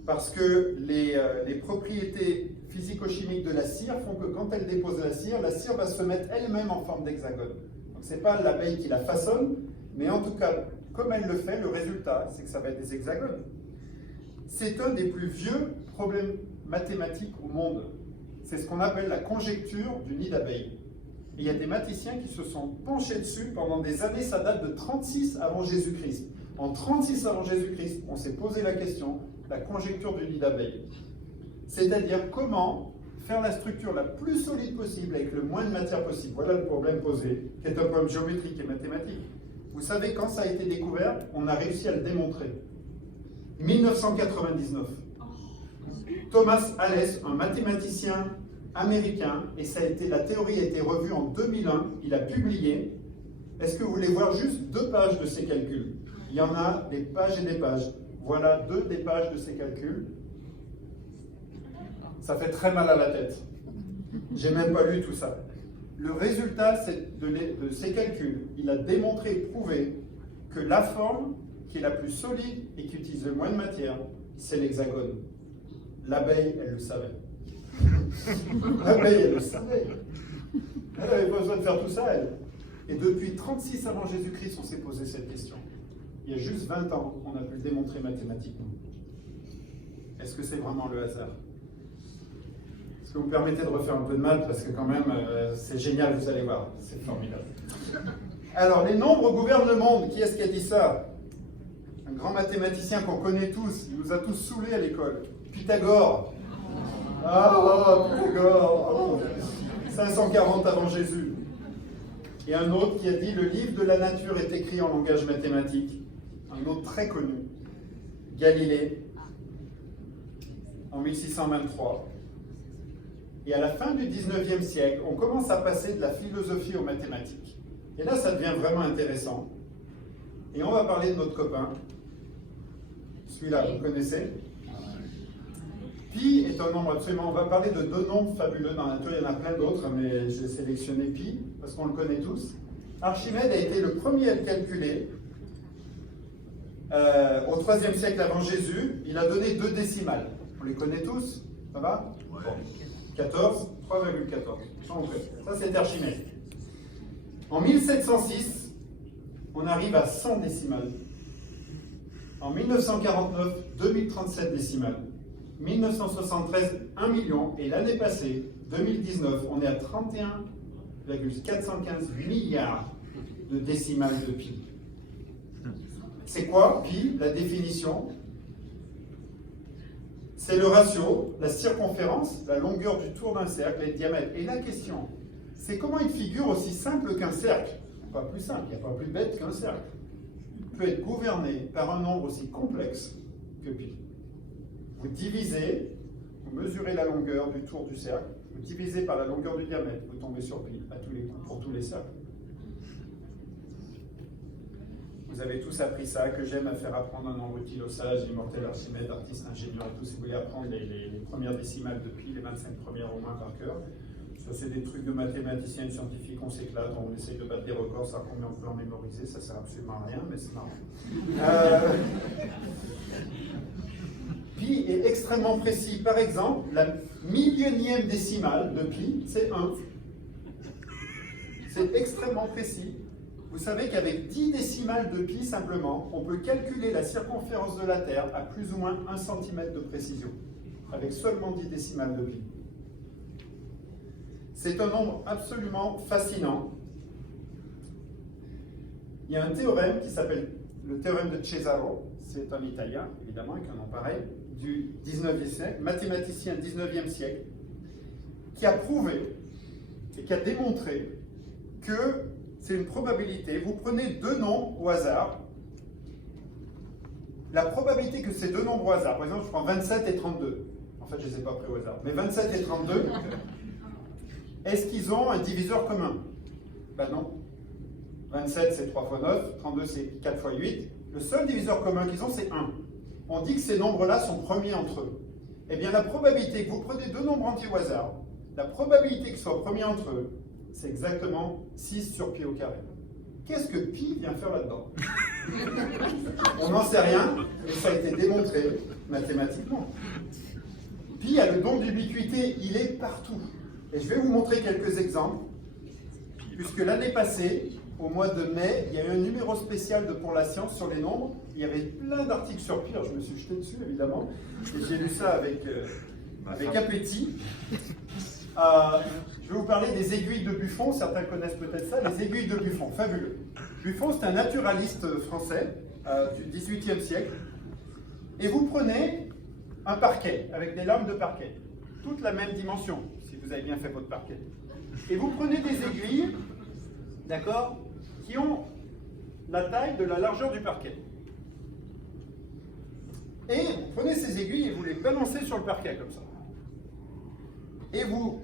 Parce que les propriétés physico-chimiques de la cire font que quand elle dépose la cire va se mettre elle-même en forme d'hexagone. Donc ce n'est pas l'abeille qui la façonne, mais en tout cas, comme elle le fait, le résultat, c'est que ça va être des hexagones. C'est un des plus vieux problèmes mathématiques au monde. C'est ce qu'on appelle la conjecture du nid d'abeille. Et il y a des mathématiciens qui se sont penchés dessus pendant des années, ça date de 36 avant Jésus-Christ. En 36 avant Jésus-Christ, on s'est posé la question, la conjecture du nid d'abeille. C'est-à-dire comment faire la structure la plus solide possible avec le moins de matière possible. Voilà le problème posé, qui est un problème géométrique et mathématique. Vous savez, quand ça a été découvert, on a réussi à le démontrer. 1999. Thomas Alès, un mathématicien américain, et la théorie a été revue en 2001, il a publié. Est-ce que vous voulez voir juste 2 pages de ses calculs? Il y en a des pages et des pages. Voilà 2 des pages de ses calculs. Ça fait très mal à la tête. J'ai même pas lu tout ça. Le résultat de ces calculs, il a démontré et prouvé que la forme qui est la plus solide et qui utilise le moins de matière, c'est l'hexagone. L'abeille, elle le savait. L'abeille, elle le savait. Elle n'avait pas besoin de faire tout ça, elle. Et depuis 36 avant Jésus-Christ, on s'est posé cette question. Il y a juste 20 ans, on a pu le démontrer mathématiquement. Est-ce que c'est vraiment le hasard? Est-ce que vous me permettez de refaire un peu de maths, parce que quand même, c'est génial, vous allez voir, c'est formidable. Alors, les nombres gouvernent le monde. Qui est-ce qui a dit ça? Un grand mathématicien qu'on connaît tous, il nous a tous saoulés à l'école. Pythagore. Ah, Pythagore. 540 avant Jésus. Et un autre qui a dit, le livre de la nature est écrit en langage mathématique. Un autre très connu, Galilée, en 1623. Et à la fin du 19e siècle, on commence à passer de la philosophie aux mathématiques. Et là, ça devient vraiment intéressant. Et on va parler de notre copain. Celui-là, vous connaissez? Pi est un nombre absolument... On va parler de 2 nombres fabuleux dans la nature. Il y en a plein d'autres, mais j'ai sélectionné Pi, parce qu'on le connaît tous. Archimède a été le premier à le calculer. Au 3e siècle avant Jésus, il a donné 2 décimales. On les connaît tous? Ça va? Ouais. Bon. 14, 3,14. Ça, c'est Archimède. En 1706, on arrive à 100 décimales. En 1949, 2037 décimales. 1973, 1 million. Et l'année passée, 2019, on est à 31,415 milliards de décimales de pi. C'est quoi, pi? La définition, c'est le ratio, la circonférence, la longueur du tour d'un cercle et le diamètre. Et la question, c'est comment une figure aussi simple qu'un cercle, pas plus simple, il n'y a pas plus bête qu'un cercle, peut être gouverné par un nombre aussi complexe que pi. Vous divisez, vous mesurez la longueur du tour du cercle, vous divisez par la longueur du diamètre, vous tombez sur pi à tous les coups, pour tous les cercles. Vous avez tous appris ça, que j'aime à faire apprendre un nombre utile aux sages, immortel, Archimède, artiste, ingénieur et tout. Si vous voulez apprendre les premières décimales de pi, les 25 premières au moins par cœur. Ça, c'est des trucs de mathématiciens et de scientifiques, on s'éclate, on essaie de battre des records, ça combien on peut en mémoriser, ça sert absolument à rien, mais c'est marrant. Pi est extrêmement précis. Par exemple, la millionième décimale de pi, c'est 1. C'est extrêmement précis. Vous savez qu'avec 10 décimales de pi, simplement, on peut calculer la circonférence de la Terre à plus ou moins 1 cm de précision, avec seulement 10 décimales de pi. C'est un nombre absolument fascinant. Il y a un théorème qui s'appelle le théorème de Cesaro, c'est un Italien, évidemment, avec un nom pareil, du 19e siècle, mathématicien 19e siècle, qui a prouvé et qui a démontré que c'est une probabilité. Vous prenez deux nombres au hasard. La probabilité que ces deux nombres au hasard, par exemple, je prends 27 et 32. En fait, je ne les ai pas pris au hasard. Mais 27 et 32, est-ce qu'ils ont un diviseur commun? Ben non. 27, c'est 3 fois 9. 32, c'est 4 fois 8. Le seul diviseur commun qu'ils ont, c'est 1. On dit que ces nombres-là sont premiers entre eux. Eh bien, la probabilité que vous prenez deux nombres entiers au hasard, la probabilité qu'ils soient premiers entre eux, c'est exactement 6 sur pi au carré. Qu'est-ce que pi vient faire là-dedans? On n'en sait rien, mais ça a été démontré mathématiquement. Pi a le don d'ubiquité, il est partout. Et je vais vous montrer quelques exemples, puisque l'année passée, au mois de mai, il y a eu un numéro spécial de Pour la Science sur les nombres. Il y avait plein d'articles sur pi, alors je me suis jeté dessus évidemment, et j'ai lu ça avec appétit. Je vais vous parler des aiguilles de Buffon, certains connaissent peut-être ça, les aiguilles de Buffon, fabuleux. Buffon, c'est un naturaliste français du XVIIIe siècle, et vous prenez un parquet avec des lames de parquet, toute la même dimension, si vous avez bien fait votre parquet. Et vous prenez des aiguilles, d'accord, qui ont la taille de la largeur du parquet. Et vous prenez ces aiguilles et vous les balancez sur le parquet, comme ça. Et vous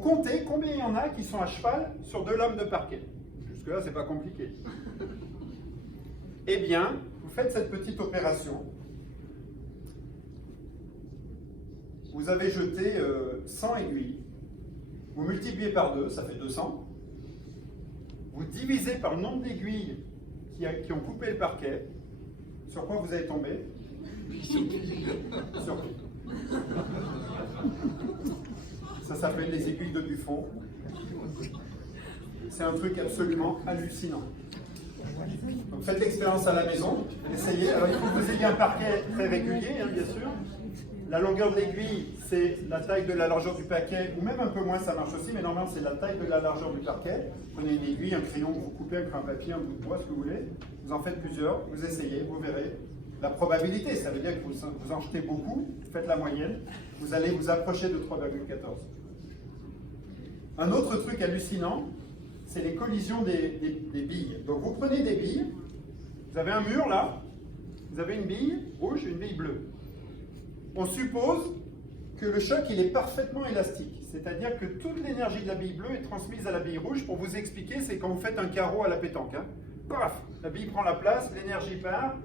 comptez combien il y en a qui sont à cheval sur deux lames de parquet. Jusque-là, c'est pas compliqué. Eh bien, vous faites cette petite opération. Vous avez jeté 100 aiguilles. Vous multipliez par 2, ça fait 200. Vous divisez par le nombre d'aiguilles qui ont coupé le parquet. Sur quoi vous allez tomber? Sur pi. Ça s'appelle les aiguilles de Buffon. C'est un truc absolument hallucinant. Donc faites l'expérience à la maison, essayez. Alors il faut que vous ayez un parquet très régulier, hein, bien sûr. La longueur de l'aiguille, c'est la taille de la largeur du parquet, ou même un peu moins, ça marche aussi, mais normalement c'est la taille de la largeur du parquet. Prenez une aiguille, un crayon, vous coupez un papier, un bout de bois, ce que vous voulez. Vous en faites plusieurs, vous essayez, vous verrez. La probabilité, ça veut dire que vous en jetez beaucoup, faites la moyenne, vous allez vous approcher de 3,14. Un autre truc hallucinant, c'est les collisions des billes. Donc vous prenez des billes, vous avez un mur là, vous avez une bille rouge et une bille bleue. On suppose que le choc il est parfaitement élastique, c'est-à-dire que toute l'énergie de la bille bleue est transmise à la bille rouge. Pour vous expliquer, c'est quand vous faites un carreau à la pétanque. Hein. Paf, la bille prend la place, l'énergie part.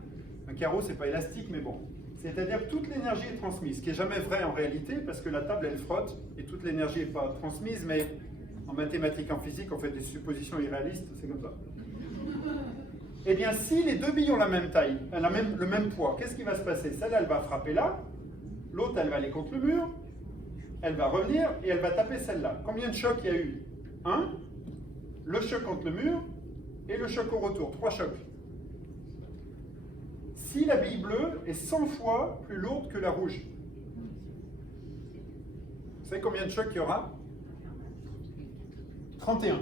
Un carreau, c'est pas élastique, mais bon. C'est-à-dire que toute l'énergie est transmise, ce qui n'est jamais vrai en réalité, parce que la table, elle frotte, et toute l'énergie n'est pas transmise, mais en mathématiques, en physique, on fait des suppositions irréalistes, c'est comme ça. Eh bien, si les deux billes ont la même taille, le même poids, qu'est-ce qui va se passer? Celle-là, elle va frapper là, l'autre, elle va aller contre le mur, elle va revenir et elle va taper celle-là. Combien de chocs il y a eu? 1, le choc contre le mur et le choc au retour. 3 chocs. Si la bille bleue est 100 fois plus lourde que la rouge, vous savez combien de chocs il y aura? 31.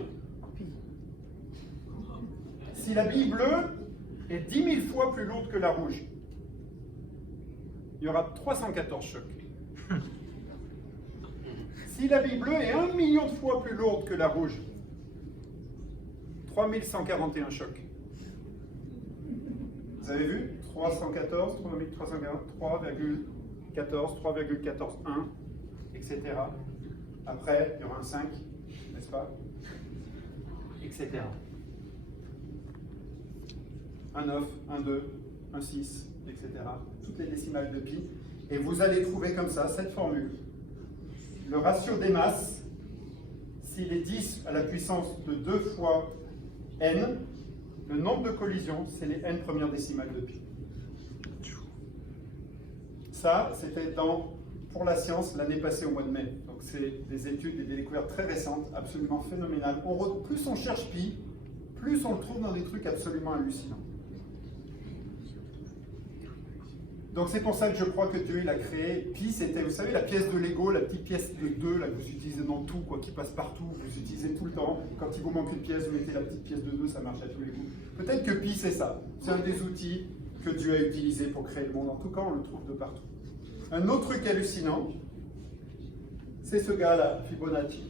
Si la bille bleue est 10 000 fois plus lourde que la rouge, il y aura 314 chocs. Si la bille bleue est 1 million de fois plus lourde que la rouge, 3141 chocs. Vous avez vu? 314, 3340, 3,14, 3,14, 1, etc. Après, il y aura un 5, n'est-ce pas? Etc. Un 9, un 2, un 6, etc. Toutes les décimales de pi. Et vous allez trouver comme ça cette formule. Le ratio des masses, s'il est 10 à la puissance de 2 fois n, le nombre de collisions, c'est les n premières décimales de pi. Ça, c'était pour la science l'année passée au mois de mai. Donc c'est des études et des découvertes très récentes, absolument phénoménales. Plus on cherche pi, plus on le trouve dans des trucs absolument hallucinants. Donc c'est pour ça que je crois que Dieu il a créé. Pi, c'était, vous savez, la pièce de Lego, la petite pièce de 2 là, que vous utilisez dans tout, quoi, qui passe partout, vous utilisez tout le temps. Quand il vous manque une pièce, vous mettez la petite pièce de 2, ça marche à tous les coups. Peut-être que Pi, c'est ça. C'est un des outils que Dieu a utilisé pour créer le monde. En tout cas, on le trouve de partout. Un autre truc hallucinant, c'est ce gars-là, Fibonacci.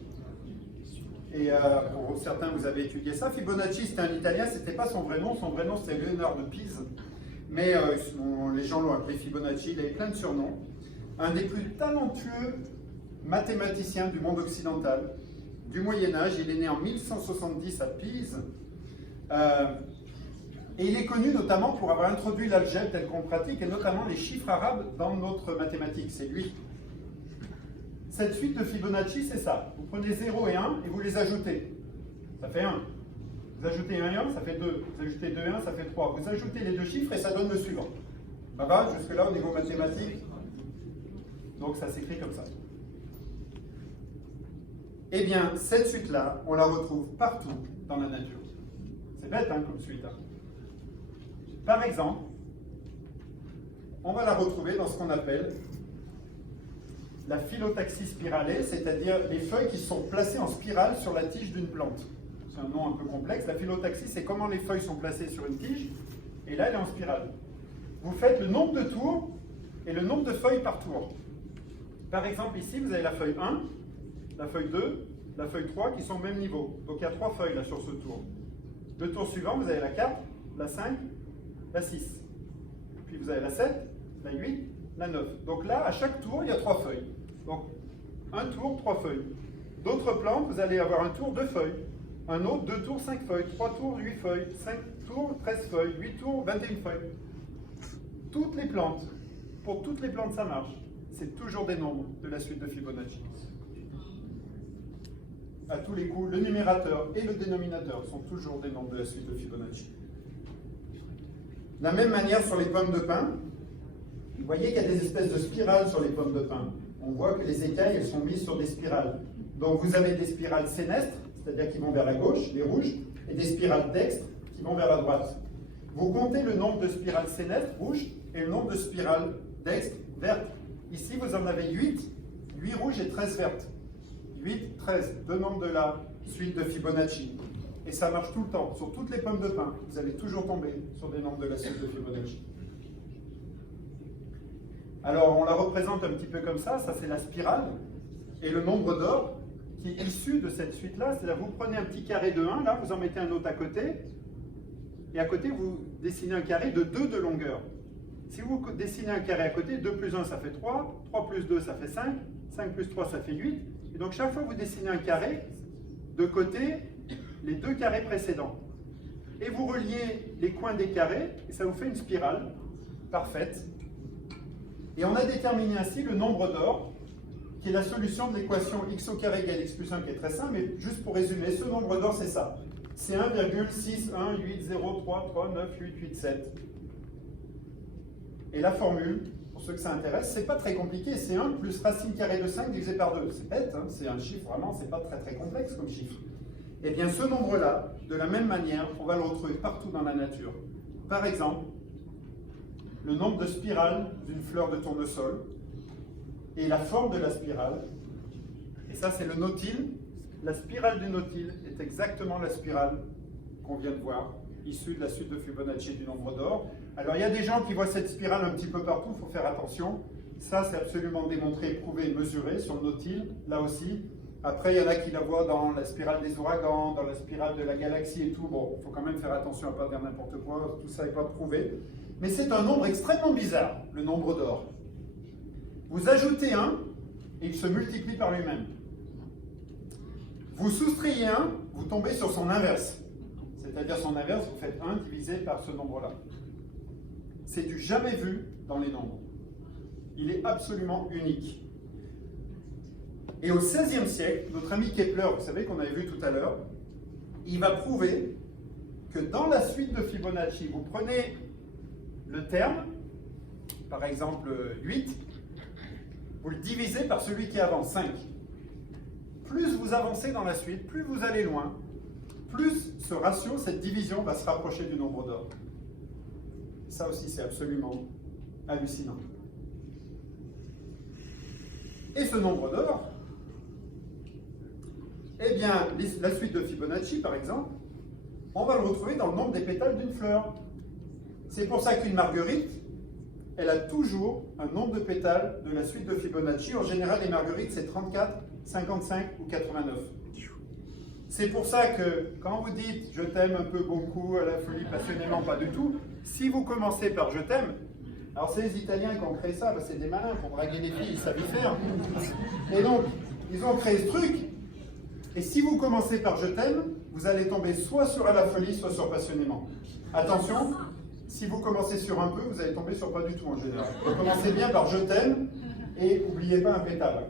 Et pour certains, vous avez étudié ça. Fibonacci, c'était un Italien, c'était pas son vrai nom. Son vrai nom, c'était Léonard de Pise. Mais les gens l'ont appelé Fibonacci, il avait plein de surnoms. Un des plus talentueux mathématiciens du monde occidental, du Moyen-Âge. Il est né en 1170 à Pise. Et il est connu notamment pour avoir introduit l'algèbre telle qu'on pratique, et notamment les chiffres arabes dans notre mathématique. C'est lui. Cette suite de Fibonacci, c'est ça. Vous prenez 0 et 1 et vous les ajoutez. Ça fait 1. Vous ajoutez 1 et 1, ça fait 2. Vous ajoutez 2 et 1, ça fait 3. Vous ajoutez les deux chiffres et ça donne le suivant. Ça va jusque-là au niveau mathématique? Donc ça s'écrit comme ça. Eh bien, cette suite-là, on la retrouve partout dans la nature. C'est bête hein, comme suite. Hein. Par exemple, on va la retrouver dans ce qu'on appelle la phyllotaxie spiralée, c'est-à-dire les feuilles qui sont placées en spirale sur la tige d'une plante. C'est un nom un peu complexe. La phyllotaxie, c'est comment les feuilles sont placées sur une tige, et là, elle est en spirale. Vous faites le nombre de tours et le nombre de feuilles par tour. Par exemple, ici, vous avez la feuille 1, la feuille 2, la feuille 3 qui sont au même niveau. Donc il y a 3 feuilles là sur ce tour. Le tour suivant, vous avez la 4, la 5, la 6. Puis vous avez la 7, la 8, la 9. Donc là, à chaque tour, il y a 3 feuilles. Donc, un tour, 3 feuilles. D'autres plantes, vous allez avoir un tour, 2 feuilles. Un autre, 2 tours, 5 feuilles. 3 tours, 8 feuilles. 5 tours, 13 feuilles. 8 tours, 21 feuilles. Toutes les plantes, pour toutes les plantes, ça marche. C'est toujours des nombres de la suite de Fibonacci. À tous les coups, le numérateur et le dénominateur sont toujours des nombres de la suite de Fibonacci. De la même manière sur les pommes de pin, vous voyez qu'il y a des espèces de spirales sur les pommes de pin. On voit que les écailles, elles sont mises sur des spirales. Donc vous avez des spirales sénestres, c'est-à-dire qui vont vers la gauche, les rouges, et des spirales dextres qui vont vers la droite. Vous comptez le nombre de spirales sénestres, rouges, et le nombre de spirales dextres, vertes. Ici, vous en avez 8 rouges et 13 vertes. 8, 13, deux nombres de la suite de Fibonacci. Et ça marche tout le temps. Sur toutes les pommes de pin, vous allez toujours tomber sur des nombres de la suite de Fibonacci. Alors, on la représente un petit peu comme ça. Ça, c'est la spirale. Et le nombre d'or qui est issu de cette suite-là, c'est-à-dire vous prenez un petit carré de 1, là, vous en mettez un autre à côté. Et à côté, vous dessinez un carré de 2 de longueur. Si vous dessinez un carré à côté, 2 plus 1, ça fait 3. 3 plus 2, ça fait 5. 5 plus 3, ça fait 8. Et donc, chaque fois que vous dessinez un carré, de côté, les 2 carrés précédents. Et vous reliez les coins des carrés, et ça vous fait une spirale parfaite. Et on a déterminé ainsi le nombre d'or, qui est la solution de l'équation x au carré égale x plus 1, qui est très simple, mais juste pour résumer, ce nombre d'or, c'est ça. C'est 1,61803398887. Et la formule, pour pour ceux que ça intéresse, c'est pas très compliqué, c'est 1 plus racine carrée de 5 divisé par 2. C'est bête, hein, c'est un chiffre vraiment, c'est pas très complexe comme chiffre. Eh bien ce nombre-là, de la même manière, on va le retrouver partout dans la nature. Par exemple, le nombre de spirales d'une fleur de tournesol et la forme de la spirale. Et ça, c'est le nautile. La spirale du nautile est exactement la spirale qu'on vient de voir, issue de la suite de Fibonacci du nombre d'or. Alors, il y a des gens qui voient cette spirale un petit peu partout, il faut faire attention. Ça, c'est absolument démontré, prouvé, mesuré sur le nautile, là aussi. Après, il y en a qui la voient dans la spirale des ouragans, dans la spirale de la galaxie et tout. Bon, il faut quand même faire attention à ne pas dire n'importe quoi, tout ça n'est pas prouvé. Mais c'est un nombre extrêmement bizarre, le nombre d'or. Vous ajoutez 1 et il se multiplie par lui-même. Vous soustrayez 1, vous tombez sur son inverse. C'est-à-dire son inverse, vous faites 1 divisé par ce nombre-là. C'est du jamais vu dans les nombres. Il est absolument unique. Et au XVIe siècle, notre ami Kepler, vous savez qu'on avait vu tout à l'heure, il va prouver que dans la suite de Fibonacci, vous prenez le terme, par exemple 8, vous le divisez par celui qui est avant, 5. Plus vous avancez dans la suite, plus vous allez loin, plus ce ratio, cette division va se rapprocher du nombre d'or. Ça aussi, c'est absolument hallucinant. Et ce nombre d'or, eh bien, la suite de Fibonacci, par exemple, on va le retrouver dans le nombre des pétales d'une fleur. C'est pour ça qu'une marguerite, elle a toujours un nombre de pétales de la suite de Fibonacci. En général, les marguerites, c'est 34, 55 ou 89. C'est pour ça que quand vous dites « je t'aime un peu beaucoup, à la folie, passionnément », pas du tout, si vous commencez par « je t'aime », alors c'est les Italiens qui ont créé ça, c'est des malins, pour draguer les filles, ils savent y faire. Et donc, ils ont créé ce truc, et si vous commencez par « je t'aime », vous allez tomber soit sur « à la folie », soit sur « passionnément ». Attention, si vous commencez sur un peu, vous allez tomber sur pas du tout en général. Vous commencez bien par « je t'aime » et n'oubliez pas un pétale.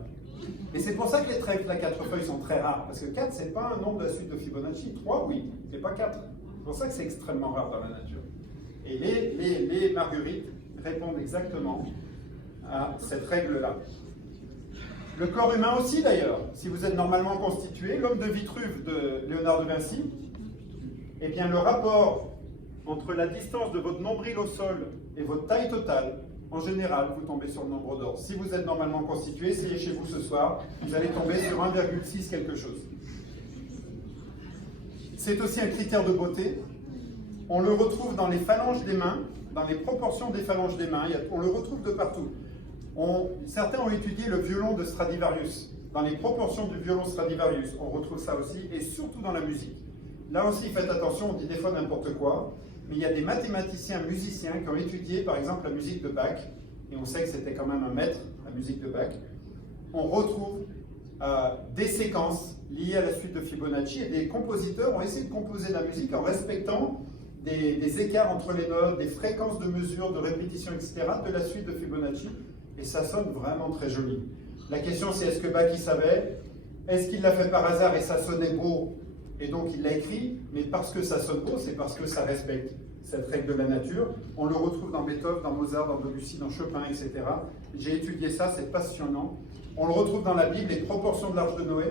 Et c'est pour ça que les trèfles à 4 feuilles sont très rares, parce que 4, c'est pas un nombre de la suite de Fibonacci. 3, oui, mais pas 4. C'est pour ça que c'est extrêmement rare dans la nature. Et les marguerites répondent exactement à cette règle-là. Le corps humain aussi, d'ailleurs. Si vous êtes normalement constitué, l'homme de Vitruve de Léonard de Vinci, eh bien, le rapport entre la distance de votre nombril au sol et votre taille totale, en général, vous tombez sur le nombre d'or. Si vous êtes normalement constitué, essayez chez vous ce soir, vous allez tomber sur 1,6 quelque chose. C'est aussi un critère de beauté. On le retrouve dans les phalanges des mains, dans les proportions des phalanges des mains, on le retrouve de partout. Certains ont étudié le violon de Stradivarius. Dans les proportions du violon Stradivarius, on retrouve ça aussi, et surtout dans la musique. Là aussi, faites attention, on dit des fois n'importe quoi, mais il y a des mathématiciens, musiciens qui ont étudié, par exemple, la musique de Bach, et on sait que c'était quand même un maître, la musique de Bach. On retrouve des séquences liées à la suite de Fibonacci, et des compositeurs ont essayé de composer la musique en respectant des écarts entre les notes, des fréquences de mesure, de répétition, etc., de la suite de Fibonacci, et ça sonne vraiment très joli. La question, c'est est-ce que Bach il savait? Est-ce qu'il l'a fait par hasard et ça sonnait beau? Et donc il l'a écrit, mais parce que ça sonne beau, c'est parce que ça respecte cette règle de la nature. On le retrouve dans Beethoven, dans Mozart, dans Debussy, dans Chopin, etc. J'ai étudié ça, c'est passionnant. On le retrouve dans la Bible, les proportions de l'arche de Noé.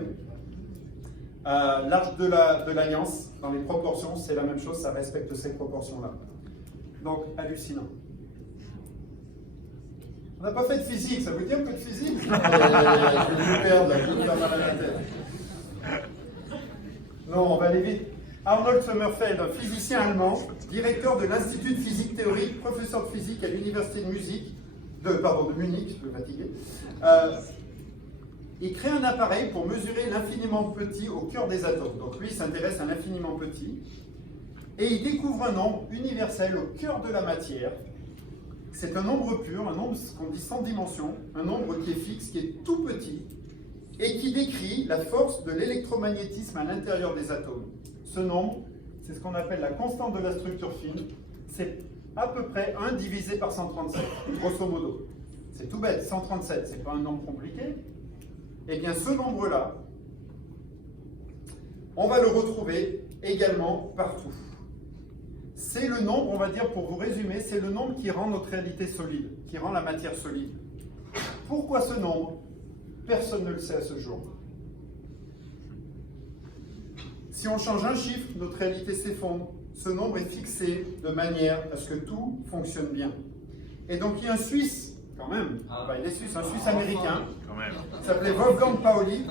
L'arche de l'Alliance, dans les proportions, c'est la même chose, ça respecte ces proportions-là. Donc, hallucinant. On n'a pas fait de physique, ça vous dit un peu de physique? Je vais vous perdre, là, je vais vous faire mal à la tête. Non, on va aller vite. Arnold Sommerfeld, un physicien allemand, directeur de l'Institut de physique théorique, professeur de physique à l'université de Munich, je suis fatigué. Il crée un appareil pour mesurer l'infiniment petit au cœur des atomes. Donc lui, il s'intéresse à l'infiniment petit. Et il découvre un nombre universel au cœur de la matière. C'est un nombre pur, un nombre qu'on dit sans dimension, un nombre qui est fixe, qui est tout petit, et qui décrit la force de l'électromagnétisme à l'intérieur des atomes. Ce nombre, c'est ce qu'on appelle la constante de la structure fine. C'est à peu près 1 divisé par 137, grosso modo. C'est tout bête, 137, c'est pas un nombre compliqué. Eh bien, ce nombre-là, on va le retrouver également partout. c'est le nombre, on va dire pour vous résumer, c'est le nombre qui rend notre réalité solide, qui rend la matière solide. Pourquoi ce nombre? Personne ne le sait à ce jour. Si on change un chiffre, notre réalité s'effondre. Ce nombre est fixé de manière à ce que tout fonctionne bien. Et donc il y a un Suisse, quand même, enfin, il est suisse, un Suisse américain, qui s'appelait Wolfgang Pauli,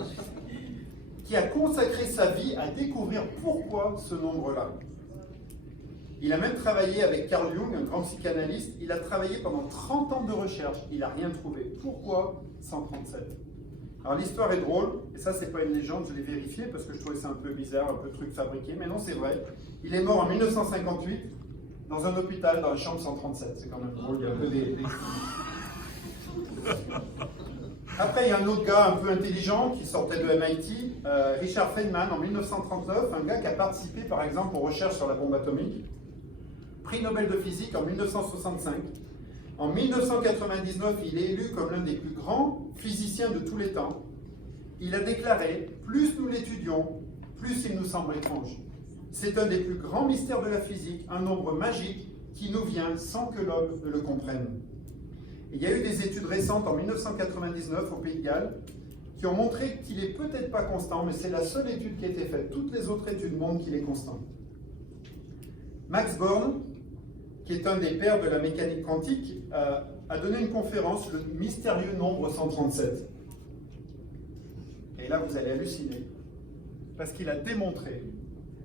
qui a consacré sa vie à découvrir pourquoi ce nombre-là. Il a même travaillé avec Carl Jung, un grand psychanalyste. Il a travaillé pendant 30 ans de recherche. Il n'a rien trouvé. Pourquoi 137? Alors l'histoire est drôle, et ça c'est pas une légende, je l'ai vérifié parce que je trouvais ça un peu bizarre, un peu truc fabriqué, mais non c'est vrai. Il est mort en 1958 dans un hôpital dans la chambre 137. C'est quand même drôle, il y a un peu des... Après, il y a un autre gars un peu intelligent qui sortait de MIT, Richard Feynman, en 1939, un gars qui a participé par exemple aux recherches sur la bombe atomique, prix Nobel de physique en 1965. En 1999, il est élu comme l'un des plus grands physiciens de tous les temps. Il a déclaré « Plus nous l'étudions, plus il nous semble étrange. C'est un des plus grands mystères de la physique, un nombre magique qui nous vient sans que l'homme ne le comprenne. » Il y a eu des études récentes en 1999 au Pays de Galles qui ont montré qu'il n'est peut-être pas constant, mais c'est la seule étude qui a été faite. Toutes les autres études montrent qu'il est constant. Max Born, qui est un des pères de la mécanique quantique, a donné une conférence, le mystérieux nombre 137. Et là, vous allez halluciner, parce qu'il a démontré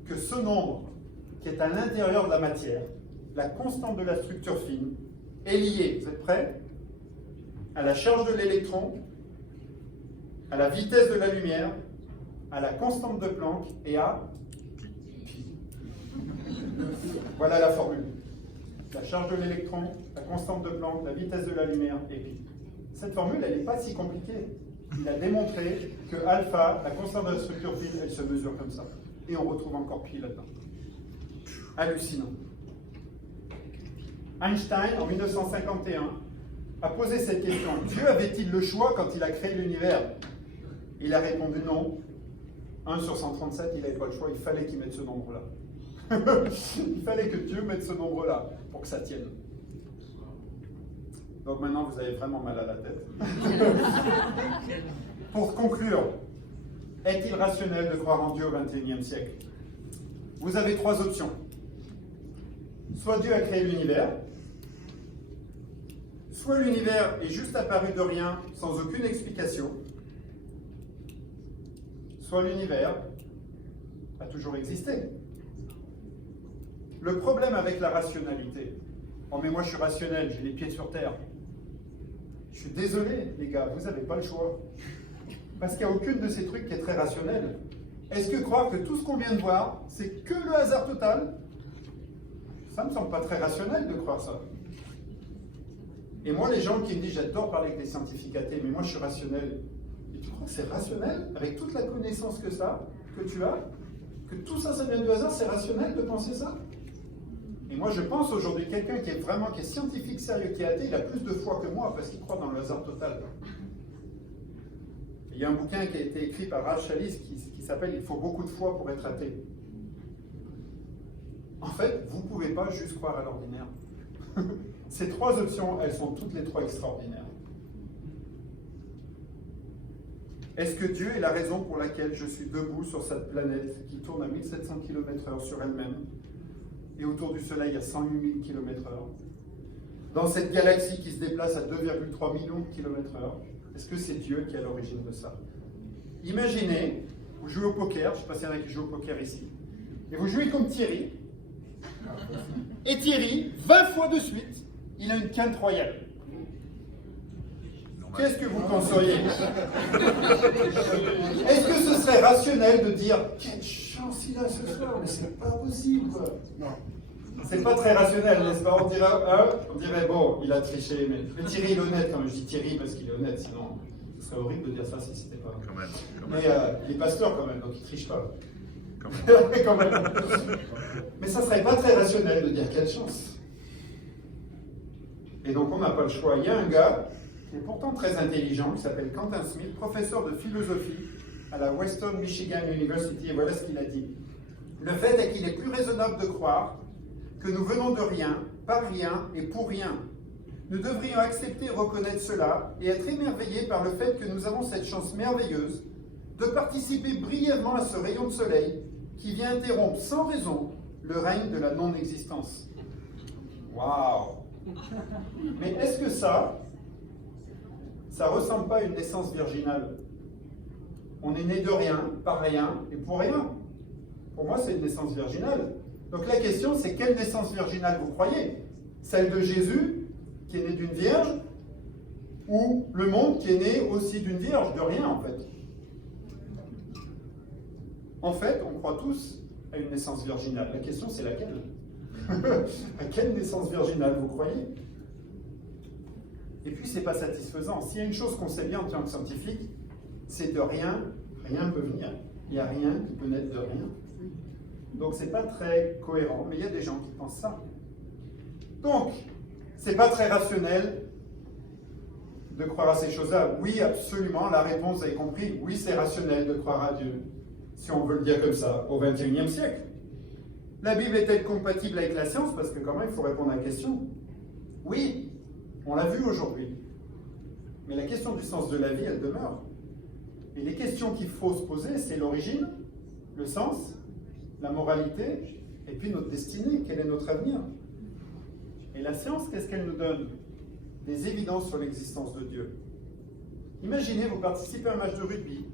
que ce nombre, qui est à l'intérieur de la matière, la constante de la structure fine, est lié, vous êtes prêts, à la charge de l'électron, à la vitesse de la lumière, à la constante de Planck et à pi. Voilà la formule. La charge de l'électron, la constante de Planck, la vitesse de la lumière et pi. Cette formule, elle n'est pas si compliquée. Il a démontré que alpha, la constante de la structure fine, elle se mesure comme ça. Et on retrouve encore pi là-dedans. Hallucinant. Einstein, en 1951, a posé cette question. Dieu avait-il le choix quand il a créé l'univers? Il a répondu non. 1 sur 137, il n'avait pas le choix, il fallait qu'il mette ce nombre-là. Il fallait que Dieu mette ce nombre-là pour que ça tienne. Donc maintenant, vous avez vraiment mal à la tête. Pour conclure, est-il rationnel de croire en Dieu au XXIe siècle? Vous avez trois options. Soit Dieu a créé l'univers, soit l'univers est juste apparu de rien, sans aucune explication, soit l'univers a toujours existé. Le problème avec la rationalité, oh mais moi je suis rationnel, j'ai les pieds sur terre. Je suis désolé les gars, vous n'avez pas le choix. Parce qu'il n'y a aucune de ces trucs qui est très rationnelle. Est-ce que croire que tout ce qu'on vient de voir, c'est que le hasard total? Ça ne me semble pas très rationnel de croire ça. Et moi, les gens qui me disent, j'adore parler avec des scientifiques athées, mais moi je suis rationnel. Et tu crois que c'est rationnel, avec toute la connaissance que tu as, que tout ça, ça vient du hasard, c'est rationnel de penser ça? Et moi, je pense aujourd'hui, quelqu'un qui est scientifique sérieux, qui est athée, il a plus de foi que moi, parce qu'il croit dans le hasard total. Il y a un bouquin qui a été écrit par Ralph Chalice qui s'appelle « Il faut beaucoup de foi pour être athée ». En fait, vous ne pouvez pas juste croire à l'ordinaire. Ces trois options, elles sont toutes les trois extraordinaires. Est-ce que Dieu est la raison pour laquelle je suis debout sur cette planète qui tourne à 1700 km/h sur elle-même et autour du Soleil à 108 000 km/h? Dans cette galaxie qui se déplace à 2,3 millions de km/h, est-ce que c'est Dieu qui est à l'origine de ça? Imaginez, vous jouez au poker, je ne sais pas s'il y en a qui jouent au poker ici, et vous jouez comme Thierry, et Thierry, 20 fois de suite, il a une quinte royale. Qu'est-ce que vous penseriez? Est-ce que ce serait rationnel de dire « Quelle chance il a ce soir, mais c'est pas possible !» Non. C'est pas très rationnel, n'est-ce pas? On dirait bon, il a triché, mais Thierry est honnête quand même. Je dis Thierry parce qu'il est honnête, sinon ce serait horrible de dire ça si c'était pas. Quand même. Mais il est pasteur quand même, donc il triche pas. Quand même. Mais ça serait pas très rationnel de dire quelle chance. Et donc on n'a pas le choix. Il y a un gars qui est pourtant très intelligent, qui s'appelle Quentin Smith, professeur de philosophie à la Western Michigan University, et voilà ce qu'il a dit. Le fait est qu'il est plus raisonnable de croire que nous venons de rien, par rien et pour rien. Nous devrions accepter et reconnaître cela et être émerveillés par le fait que nous avons cette chance merveilleuse de participer brièvement à ce rayon de soleil qui vient interrompre sans raison le règne de la non-existence. Waouh! Mais est-ce que ça ressemble pas à une naissance virginale? On est né de rien, par rien et pour rien. Pour moi, c'est une naissance virginale. Donc la question, c'est quelle naissance virginale vous croyez? Celle de Jésus, qui est né d'une vierge, ou le monde qui est né aussi d'une vierge, de rien en fait? En fait, on croit tous à une naissance virginale. La question, c'est laquelle? À quelle naissance virginale vous croyez? Et puis, c'est pas satisfaisant. S'il y a une chose qu'on sait bien en tant que scientifique, c'est de rien, rien ne peut venir. Il n'y a rien qui peut naître de rien. Donc, c'est pas très cohérent, mais il y a des gens qui pensent ça. Donc, c'est pas très rationnel de croire à ces choses-là. Oui, absolument, la réponse, vous avez compris, oui, c'est rationnel de croire à Dieu, si on veut le dire comme ça, au XXIe siècle. La Bible est-elle compatible avec la science? Parce que quand même, il faut répondre à la question. Oui, on l'a vu aujourd'hui. Mais la question du sens de la vie, elle demeure. Et les questions qu'il faut se poser, c'est l'origine, le sens, la moralité, et puis notre destinée, quel est notre avenir? Et la science, qu'est-ce qu'elle nous donne? Des évidences sur l'existence de Dieu. Imaginez, vous participez à un match de rugby,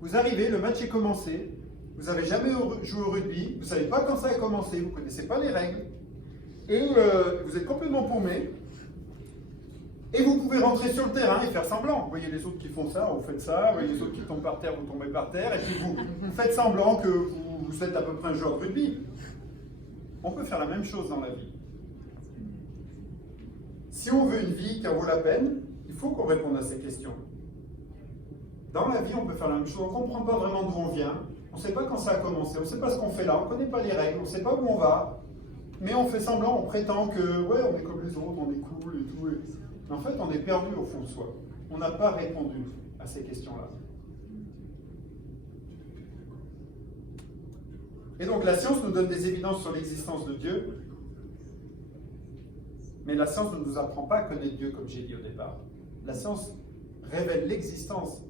vous arrivez, le match est commencé, vous n'avez jamais joué au rugby, vous ne savez pas quand ça a commencé, vous ne connaissez pas les règles, et vous êtes complètement paumé, et vous pouvez rentrer sur le terrain et faire semblant. Vous voyez les autres qui font ça, vous faites ça, vous voyez les autres qui tombent par terre, vous tombez par terre, et puis vous faites semblant que vous êtes à peu près un joueur de rugby. On peut faire la même chose dans la vie. Si on veut une vie qui en vaut la peine, il faut qu'on réponde à ces questions. Dans la vie, on peut faire la même chose. On ne comprend pas vraiment d'où on vient. On ne sait pas quand ça a commencé. On ne sait pas ce qu'on fait là. On ne connaît pas les règles. On ne sait pas où on va. Mais on fait semblant, on prétend que, ouais, on est comme les autres, on est cool et tout. Mais en fait, on est perdu au fond de soi. On n'a pas répondu à ces questions-là. Et donc, la science nous donne des évidences sur l'existence de Dieu. Mais la science ne nous apprend pas à connaître Dieu, comme j'ai dit au départ. La science révèle l'existence,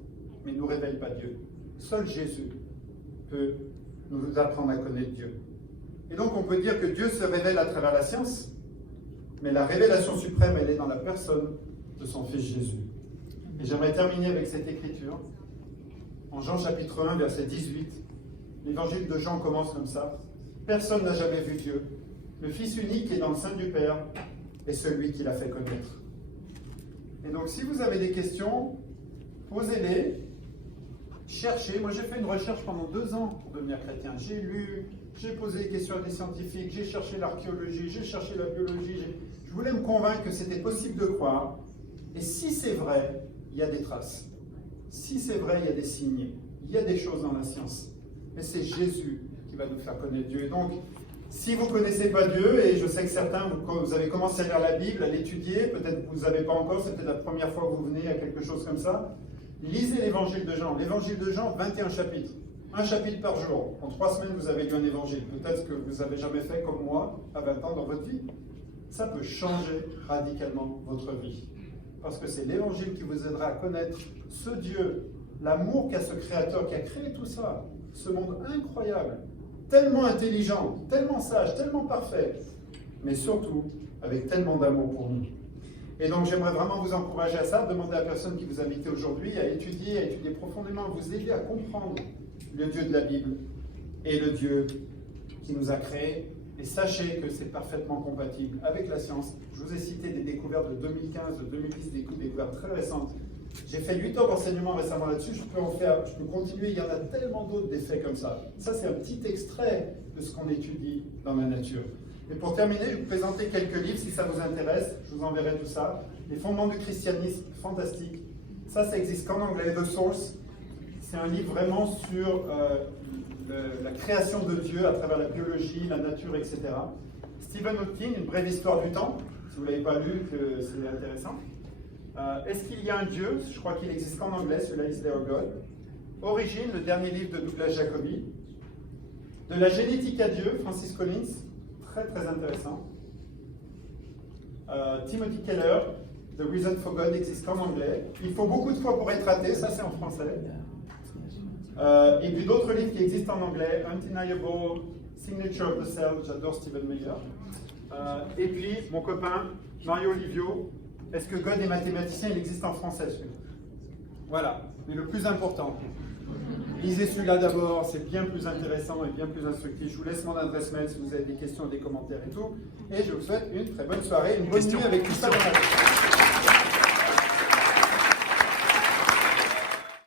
mais ne nous révèle pas Dieu. Seul Jésus peut nous apprendre à connaître Dieu. Et donc on peut dire que Dieu se révèle à travers la science, mais la révélation suprême, elle est dans la personne de son Fils Jésus. Et j'aimerais terminer avec cette écriture. En Jean chapitre 1, verset 18, l'évangile de Jean commence comme ça. Personne n'a jamais vu Dieu. Le Fils unique est dans le sein du Père, et celui qui l'a fait connaître. Et donc, si vous avez des questions, posez-les, cherchez. Moi, j'ai fait une recherche pendant 2 ans pour devenir chrétien. J'ai lu, j'ai posé des questions à des scientifiques, j'ai cherché l'archéologie, j'ai cherché la biologie. Je voulais me convaincre que c'était possible de croire. Et si c'est vrai, il y a des traces. Si c'est vrai, il y a des signes. Il y a des choses dans la science. Mais c'est Jésus qui va nous faire connaître Dieu. Et donc, si vous ne connaissez pas Dieu, et je sais que certains, vous avez commencé à lire la Bible, à l'étudier, peut-être que vous n'avez pas encore, c'est peut-être la première fois que vous venez à quelque chose comme ça, lisez l'évangile de Jean. L'évangile de Jean, 21 chapitres. Un chapitre par jour. En 3 semaines, vous avez lu un évangile. Peut-être que vous n'avez jamais fait comme moi, à 20 ans dans votre vie. Ça peut changer radicalement votre vie. Parce que c'est l'évangile qui vous aidera à connaître ce Dieu, l'amour qu'a ce Créateur qui a créé tout ça, ce monde incroyable. Tellement intelligent, tellement sage, tellement parfait, mais surtout avec tellement d'amour pour nous. Et donc j'aimerais vraiment vous encourager à ça, demander à la personne qui vous a invité aujourd'hui à étudier profondément, à vous aider à comprendre le Dieu de la Bible et le Dieu qui nous a créés. Et sachez que c'est parfaitement compatible avec la science. Je vous ai cité des découvertes de 2015, de 2010, des découvertes très récentes. J'ai fait 8 heures d'enseignement récemment là-dessus, je peux continuer, il y en a tellement d'autres d'effets comme ça. Ça, c'est un petit extrait de ce qu'on étudie dans la nature. Et pour terminer, je vais vous présenter quelques livres, si ça vous intéresse, je vous enverrai tout ça. Les fondements du christianisme, fantastique. Ça existe qu'en anglais, The Source. C'est un livre vraiment sur la création de Dieu à travers la biologie, la nature, etc. Stephen Hawking, Une brève histoire du temps. Si vous ne l'avez pas lu, c'est intéressant. Est-ce qu'il y a un Dieu? Je crois qu'il existe qu'en anglais, celui-là, Is There a God? Origine, le dernier livre de Douglas Jacoby. De la génétique à Dieu, Francis Collins. très très intéressant. Timothy Keller, The Reason for God existe en anglais. Il faut beaucoup de foi pour être athée, ça c'est en français. Et puis d'autres livres qui existent en anglais, Undeniable, Signature of the Self, j'adore Stephen Meyer. Et puis mon copain Mario Livio, Est-ce que God est mathématicien? Il existe en français celui-là. Voilà, mais le plus important, lisez celui-là d'abord, c'est bien plus intéressant et bien plus instructif. Je vous laisse mon adresse mail si vous avez des questions, des commentaires et tout. Et je vous souhaite une très bonne soirée, une bonne nuit avec tout ça dans la tête.